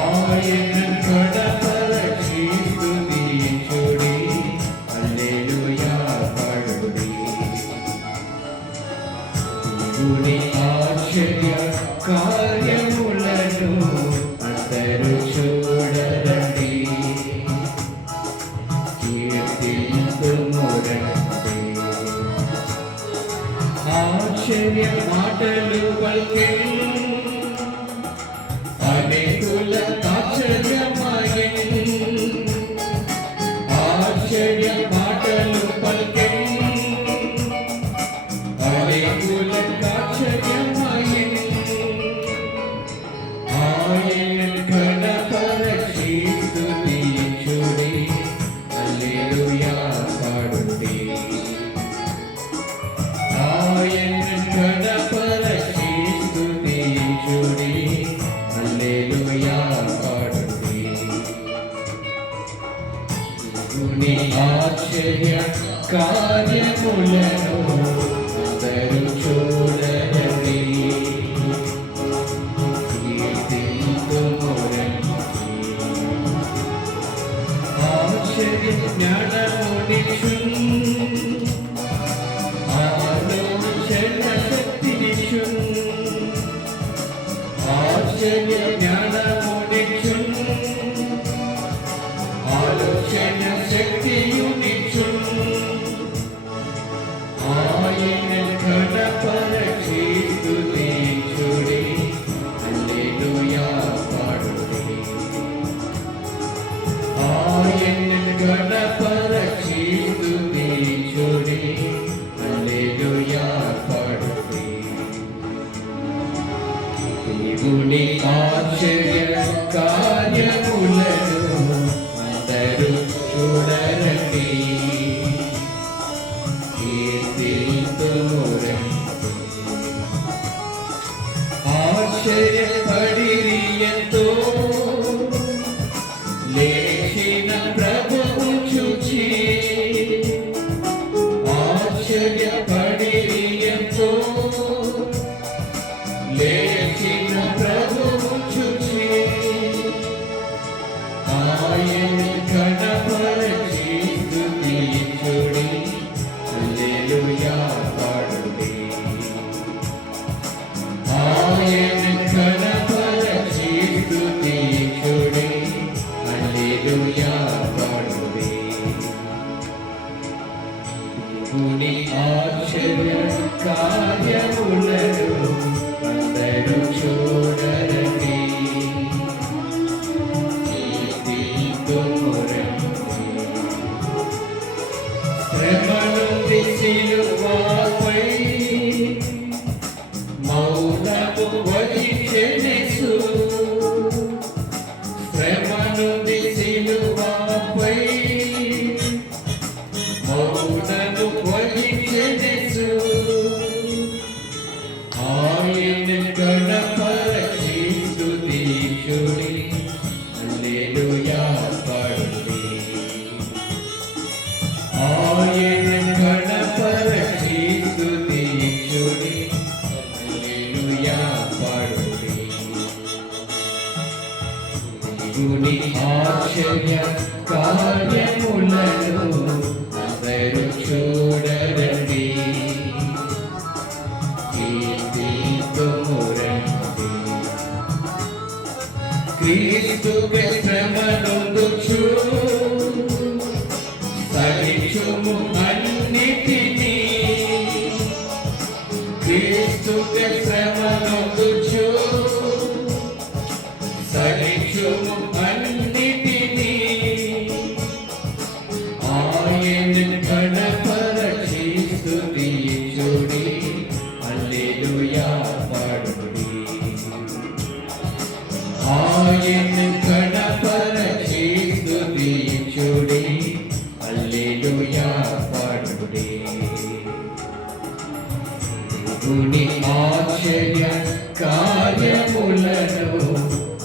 ఆయన గణపరచి స్తుతించుడి, హల్లెలూయా పాడుడి. దేవుని ఆశ్చర్య కార్యములను అందరూ చూడండి, కీర్తింతురండి. ఆశ్చర్య మాటలు పలికే అనేకుల ఆశ్చర్యమయే. ఆశ్చర్య మాటలు పలికే అనేకుల ఆశ్చర్యమయే. ఆయన గణపరచి స్తుతించుడి, హల్లెలూయా పాడుడి. ఆయన గణపరచి స్తుతించుడి, హల్లెలూయా పాడుడి. దేవుని ఆశ్చర్య కార్యములను అందరూ చూడండి, కీర్తింతురండి. ఆశ్చర్య జ్ఞానమునిచ్చు, ఆలోచన ఆశ్చర్య జ్ఞానమునిచ్చున్ ఆలోచన శక్తియునిచ్చున్ ఆయన ఘనపరచి స్తుతించుడి హల్లెలూయా పాడుడి ఆయన ఘనపరచి స్తుతించుడి హల్లెలూయా పాడుడి దేవుని ఆశ్చర్య కార్యములను అందరూ చూడరండి ఆశ్చర్యపడిరి ఎంతో లేచిన ప్రభువు చూచి ఆశ్చర్యపడిరి ఎంతో లేచిన ప్రభువు చూచి ఆయన ఘనపరచి స్తుతించుడి హల్లెలూయా పాడుడి ఆయన ఘనపరచి స్తుతించుడి హల్లెలూయా పాడుడి దేవుని ఆశ్చర్య కార్యములను అందరూ చూడరండి శ్రమనుంది సిలువపై మౌనము వహించెనెసు శ్రమనుంది సిలువపై మౌనము వహించెనెసు ఆయన ఘనపరచి స్తుతించుడి హల్లెలూయా పాడుడి ఆయన ఘనపరచి స్తుతించుడి హల్లెలూయా పాడుడి దేవుని ఆశ్చర్య కార్యములను అందరూ చూడరండి క్రీస్తుకే శ్రమనొందుచు సహించుము అన్నిటినీ క్రీస్తుకే శ్రమనొందుచు సహించుము అన్నిటినీ ఆయన ఘనపరచి స్తుతించుడి హల్లెలూయా పాడుడి ఆయన ఘనపరచి స్తుతించుడి హల్లెలూయా పాడుడి దేవుని ఆశ్చర్య కార్యములను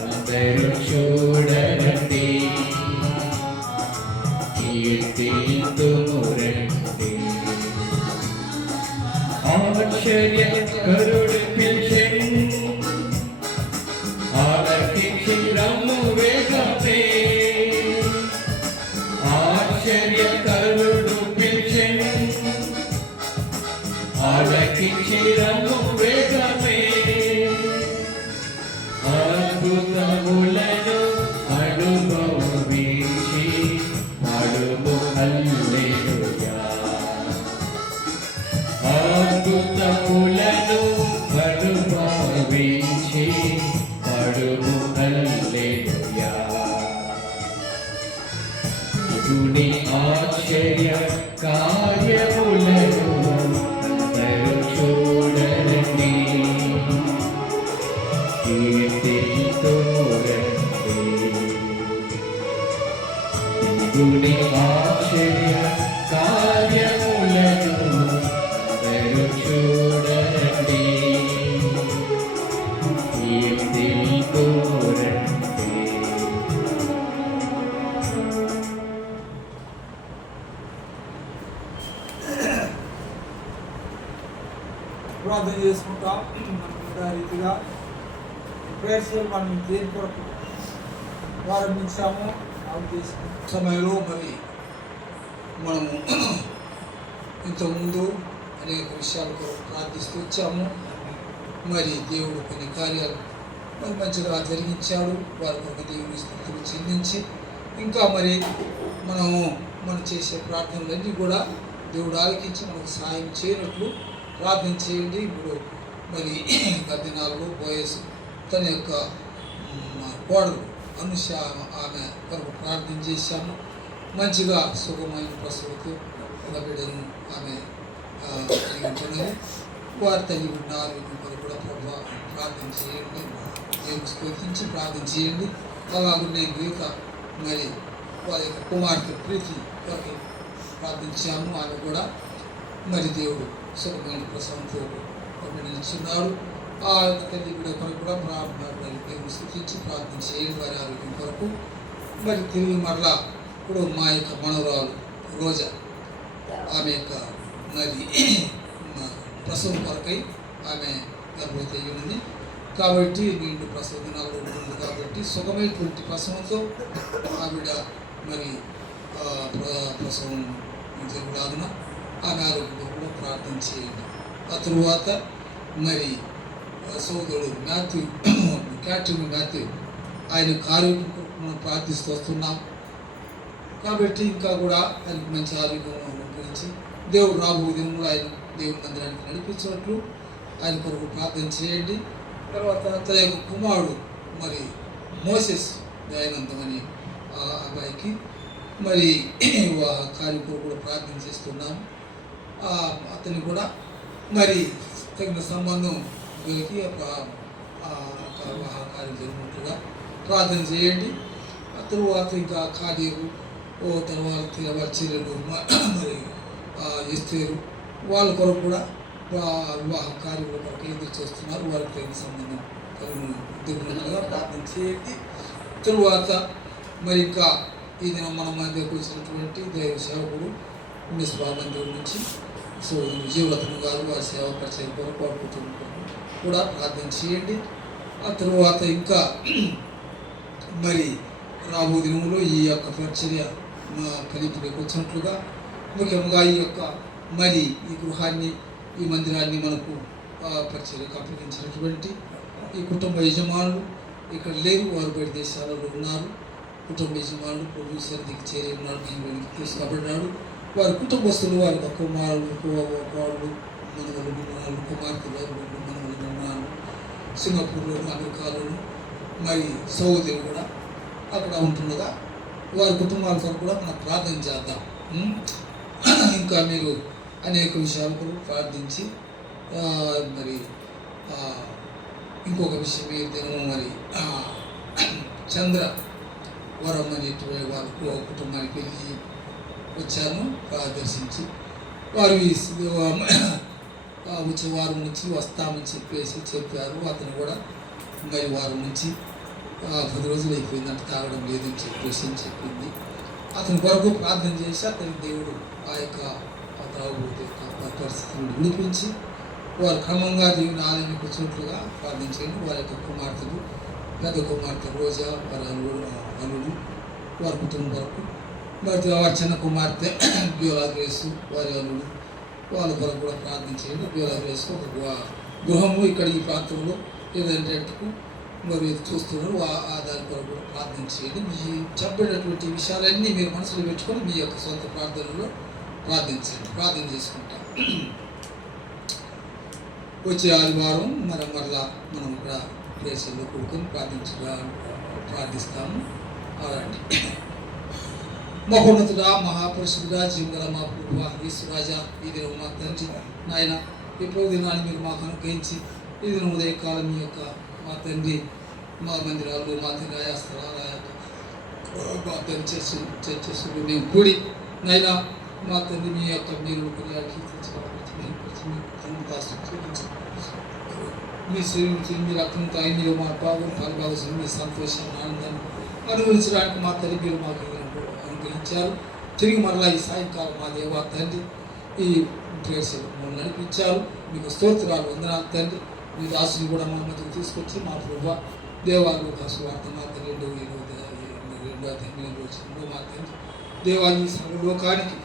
అందరూ చూడరండి కీర్తింతుమురండి ఆశ్చర్య కరుడు పిలిచెన్ ఆలకించి రమ్ము వేగమే ఆశ్చర్య కరుడు పిలిచెన్ ఆలకించి రమ్ము వేగమే అద్భుతములను అనుభవించి పాడుము హల్లెలూయా అద్భుతములను అనుభవించి పాడుము హల్లెలూయా దేవుని ఆశ్చర్య కార్యములను అందరూ చూడరండి కీర్తింతుమురండి దేవుని ఆశ్చర్య కార్యములను అందరూ చూడరండి కీర్తింతుమురండి ప్రార్థన చేసుకుంటాం. మనం రీతిగా ప్రేయర్స్ మనం దేని కొరకు ప్రారంభించాము సమయంలో మరి మనము ఇంతకుముందు అనేక విషయాల కొరకు ప్రార్థిస్తూ వచ్చాము. మరి దేవుడు కొన్ని కార్యాలు మరి మంచిగా జరిగించాడు. వారి కొరకు దేవుని స్తుతులు చెల్లించి ఇంకా మరి మనం చేసే ప్రార్థనలన్నీ కూడా దేవుడు ఆలకించి మనకు సహాయం చేయనట్లు ప్రార్థన చేయండి. ఇప్పుడు మరి గద్దెనాల్లో పోయేసి తన యొక్క కోడలు అనుష ఆమె కొరకు ప్రార్థన చేశాము. మంచిగా సుఖమైన ప్రసవతో ఒక బిడ్డను ఆమె కలిగి వారి తల్లి బిడ్డ ఆరోగ్యం కొరకు కూడా ప్రార్థన చేయండి. దేవుని స్తుతించి ప్రార్థన చేయండి. అలాగే గీత మరి వారి యొక్క కుమార్తె ప్రీతి కొరకు ప్రార్థించాము. ఆమె కూడా మరి దేవుడు సుఖమైన ప్రసవంతో నిలిచున్నాడు. ఆ తల్లి బిడ్డ కొరకు కూడా దేవుని స్తుతించి ప్రార్థన చేయండి వారి ఆరోగ్యం కొరకు. మరి తిరిగి మరలా ఇప్పుడు మా యొక్క మనవరాలు రోజా ఆమె యొక్క మరి ప్రసవం కొరకై ఆమె గర్భవతి అయి ఉన్నది కాబట్టి నిండు ప్రసవ దినాల్లో ఉంటుంది కాబట్టి సుఖమైనటువంటి ప్రసవంతో ఆవిడ మరి ప్రసవం జరుగులాగున ఆమె ఆరోగ్యంలో కూడా ప్రార్థన చేయండి. ఆ తరువాత మరి సోదరుడు మాథ్యూ ఆయన ఆరోగ్యం మనం ప్రార్థిస్తూ వస్తున్నాం కాబట్టి ఇంకా కూడా ఆయనకు మంచి ఆరోగ్యం గురించి దేవుడు రాబోయే దినంలో ఆయన దేవుని మందిరానికి నడిపించినట్లు ఆయన కొరకు ప్రార్థన చేయండి. తర్వాత తన యొక్క కుమారుడు మరి మోసెస్ దయానందమని ఆ అబ్బాయికి మరి కార్యం కొరకు కూడా ప్రార్థన చేస్తున్నాం. అతన్ని కూడా మరి తగిన సంబంధం వీళ్ళకి వివాహ కార్యం జరిగినట్లుగా ప్రార్థన చేయండి. ఆ తరువాత ఇంకా ఖాళీలు తర్వాత వారి చెల్లెలు మరి ఎస్తేరు వాళ్ళ కొరకు కూడా వివాహ కార్యముల కొరకు ఎదురు చేస్తున్నారు. వారికి తగిన సంబంధం కలిగినట్లుగా ప్రార్థన చేయండి. తరువాత మరి ఇంకా ఈ దినం మన మధ్యకు వచ్చినటువంటి దైవ సేవకుడు మిస్ బాబందేవుడి నుంచి సో విజయవ్రతను గారు వారి సేవ పరిచయం కొరకు వారి కుటుంబం కూడా ప్రార్థన చేయండి. ఆ తరువాత ఇంకా మరి రాబో దినంలో ఈ యొక్క పరిచర్య ఫలితులకు వచ్చినట్లుగా ముఖ్యంగా ఈ యొక్క మరి ఈ గృహాన్ని ఈ మందిరాన్ని మనకు పరిచర్యకు అప్పగించినటువంటి ఈ కుటుంబ యజమానులు ఇక్కడ లేరు, వారు బయట దేశాలలో ఉన్నారు. కుటుంబ యజమానులు ప్రొడ్యూసర్ దిగి చేరి ఉన్నారు, బెంగళూరుకి తీసుకురాబడ్డాడు. వారి కుటుంబస్తులు వారి కుమారులు కోడలు మనవలు కుమార్తెలు మనవలు సింగపూర్లోను అమెరికాలోను మరి సౌదీ కూడా అక్కడ ఉంటుండగా వారి కుటుంబాల కొరకు కూడా మనం ప్రార్థన చేద్దాం. ఇంకా మీరు అనేక విషయాల కొరకు ప్రార్థించి మరి ఇంకొక విషయం ఏ దినము మరి చంద్ర వరం అనేటువంటి వాళ్ళకు కుటుంబానికి వెళ్ళి వచ్చాను దర్శించి వారు వచ్చే వారం నుంచి వస్తామని చెప్పారు. అతను కూడా మరి వారం నుంచి 10 రోజులు అయిపోయిందంటే తాగడం లేదని చెప్పేసి చెప్పింది. అతని కొరకు ప్రార్థన చేసి అతనికి దేవుడు ఆ యొక్క తాగుబోతు యొక్క పరిస్థితులను విడిపించి వారు క్రమంగా దేవుని ఆలయానికి వచ్చినట్లుగా ప్రార్థన చేయండి. వారి యొక్క కుమార్తెలు పెద్ద కుమార్తె రోజా వారి అల్లుడు వారి కుటుంబం వరకు మరి వారి చిన్న కుమార్తె బ్యూలాగ్రేసు వారి అల్లుడు వాళ్ళ కొరకు కూడా ప్రార్థన చేయండి. బ్యూలాగ్రేసు ఒక గృహము ఇక్కడ ఈ ప్రాంతంలో ఏదంటే మరి చూస్తున్నారు దాని కొరకు కూడా ప్రార్థన చేయండి. మీ చెప్పేటటువంటి విషయాలన్నీ మీరు మనసులో పెట్టుకొని మీ యొక్క సొంత ప్రార్థనలో ప్రార్థించండి. ప్రార్థన చేసుకుంటాం. వచ్చే ఆదివారం మరలా మనం ఇక్కడ ప్లేసుల్లో కూడుకొని ప్రార్థిస్తాము. అలాంటి మహోన్నతుడా మహాపురుషుడుగా జీవగల మా ప్రభువా యేసురాజా ఈ దినం మా తండ్రి నాయన ఎప్పుడో దినాన్ని మీరు మాకు అనుగ్రహించి ఈ దినం ఉదయకాలం మీ యొక్క మా తండ్రి మా మందిరాలు మా తండ్రి స్థలాల మా తండ్రి చర్చస్ మేము కూడి నైనా మా తండ్రి మీ యొక్క మీరు మీ శరీరం మీ రక్తంతో అయి మీరు మా బాబు పాల్గొవాల్సిన మీ సంతోషాన్ని ఆనందాన్ని అనుభవించడానికి మా తల్లి మీరు మాకు అనుగ్రహించారు. తిరిగి మరలా ఈ సాయంకాలం మా దేవా తండ్రి ఈ ప్రేయర్స్లో మమ్మల్ని నడిపించారు. మీకు స్తోత్రాలు వందనాలు తండ్రి. మీ దాసుని కూడా మా మధ్యకు తీసుకొచ్చి మా ప్రభువా దేవాలు దాసువార్త మా తండ్రి 2 అధ్యాయంలో వచ్చిన మా తండ్రి దేవాన్ని సర్వలోకానికి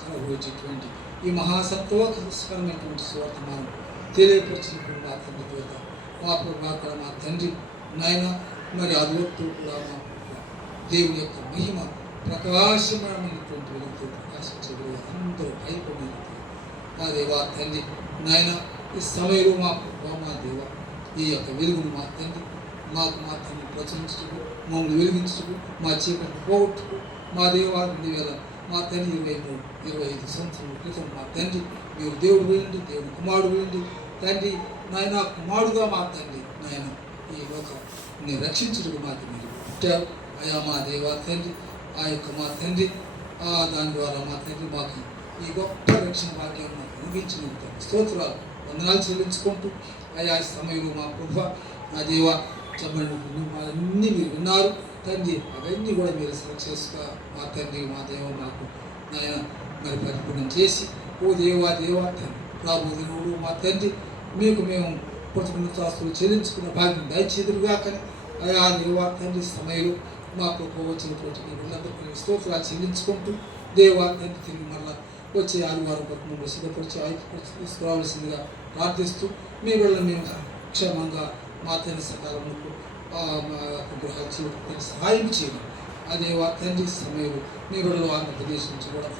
కలబోయేటువంటి ఈ మహాసత్వకరమైనటువంటి సువార్త మనం తెలియపరిచినప్పుడు మా తండ్రి దేవత మా ప్రభు అక్కడ మా తండ్రి నాయన మరి అదొట్టు కూడా మా ప్రభు దేవుని యొక్క మహిమ ప్రకాశమైనటువంటి వెలుగుతో ప్రకాశించగలి అందరూ భయపడి నా దేవా తండ్రి నాయన ఈ సమయంలో మా ప్రభు మా దేవ ఈ యొక్క వెలుగును మా తండ్రి మాకు మా తండ్రి ప్రచురించుటకు మమ్మల్ని వెలిగించుటకు మా చీకటి పోగొట్టుకు మా దేవా 2000 మా తండ్రి 23-25 సంవత్సరాల క్రితం మా తండ్రి మీరు దేవుడు వెళ్ళండి దేవుడు కుమారుడు వెళ్ళండి తండ్రి నాయన కుమారుడుగా మా తండ్రి నాయన ఈ లోకాన్ని రక్షించుటకు మాకు మీరు పుట్టారు అయా మా దేవా తండ్రి ఆ యొక్క మా తండ్రి దాని ద్వారా మా తండ్రి మాకు ఈ గొప్ప రక్షణ వాక్యం మాకు ముగించినందుకు స్తోత్రాలు వందనాలు చెల్లించుకుంటూ అయా ఈ సమయంలో మా ప్రభు మా దేవ చెప్పండి అన్నీ మీరు విన్నారు తండ్రి అవన్నీ కూడా మీరు సెలెక్ట్ చేసుగా మా తండ్రి మా దేవ మాకు నాయన మరి పరిపూర్ణం చేసి ఓ దేవా దేవా తండ్రి ప్రాబోధనుడు మా తండ్రి మీకు మేము కృతజ్ఞతాస్తులు చెల్లించుకున్న భాగ్యం దయచేదురుగా కానీ అయా దేవా తండ్రి సమయంలో మా ప్రభు వచ్చినటువంటి వీళ్ళందరికీ స్తోత్రాలు చెల్లించుకుంటూ దేవా తండ్రి తిరిగి మళ్ళా వచ్చే ఆదివారం పట్టణంలో సిద్ధపరిచి ఆయుధపరిచి తీసుకురావాల్సిందిగా ప్రార్థిస్తూ మీ వీళ్ళని మేము క్షేమంగా మా తండ్రి సకాలంలో మా గృహాలు చేయడానికి సహాయం చేయండి అదే తండ్రి సమయంలో మీ వీళ్ళు ఆంధ్రప్రదేశ్ నుంచి కూడా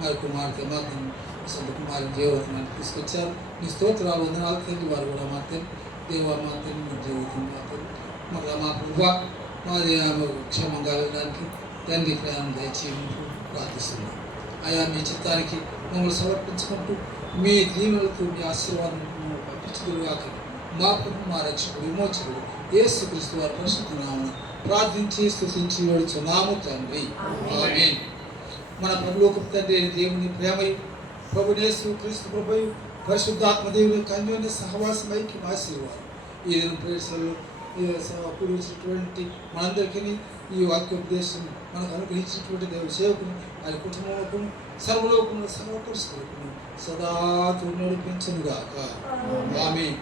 మరి కుమార్తె మా తండ్రి సంత కుమారి దేవతనాన్ని తీసుకొచ్చారు మీ స్తోత్రాలు వందనాలు తండ్రి వారు కూడా మా తండ్రి దేవా మా తండ్రి దేవతం మా తండ్రి మళ్ళీ మా ప్రభు మా క్షేమంగా వెళ్ళడానికి తండ్రి ప్రయాణం దయచేయమని ప్రార్థిస్తున్నాం ఆయా మీ చిత్తానికి మమ్మల్ని సమర్పించుకుంటూ మీ దీవెనలతో మీ ఆశీర్వాదం పంపించుదురుగాక మా ప్రభు మా రక్షకుడు విమోచకుడు యేసుక్రీస్తు వారి పరిశుద్ధ నామమున ప్రార్థించి స్తుతించి వేడుచున్నాము తండ్రి ఆమేన్. మన ప్రభులోక తండ్రి అయిన దేవుని ప్రేమయు ప్రభు యేసు క్రీస్తు ప్రభువు పరిశుద్ధాత్మ దేవుని కన్యోన్య సహవాసమైకి ఆశీర్వాదం ఈ దినం ప్రేక్షకులు కూర్చున్నటువంటి మనందరికీ ఈ వాక్యోపదేశం మనకు అనుగ్రహించినటువంటి దేవ సేవకుని ఆయన కుటుంబములకు సర్వలోకమును సర్వపురుషులకు సదా నడిపించునుగాక ఆమేన్.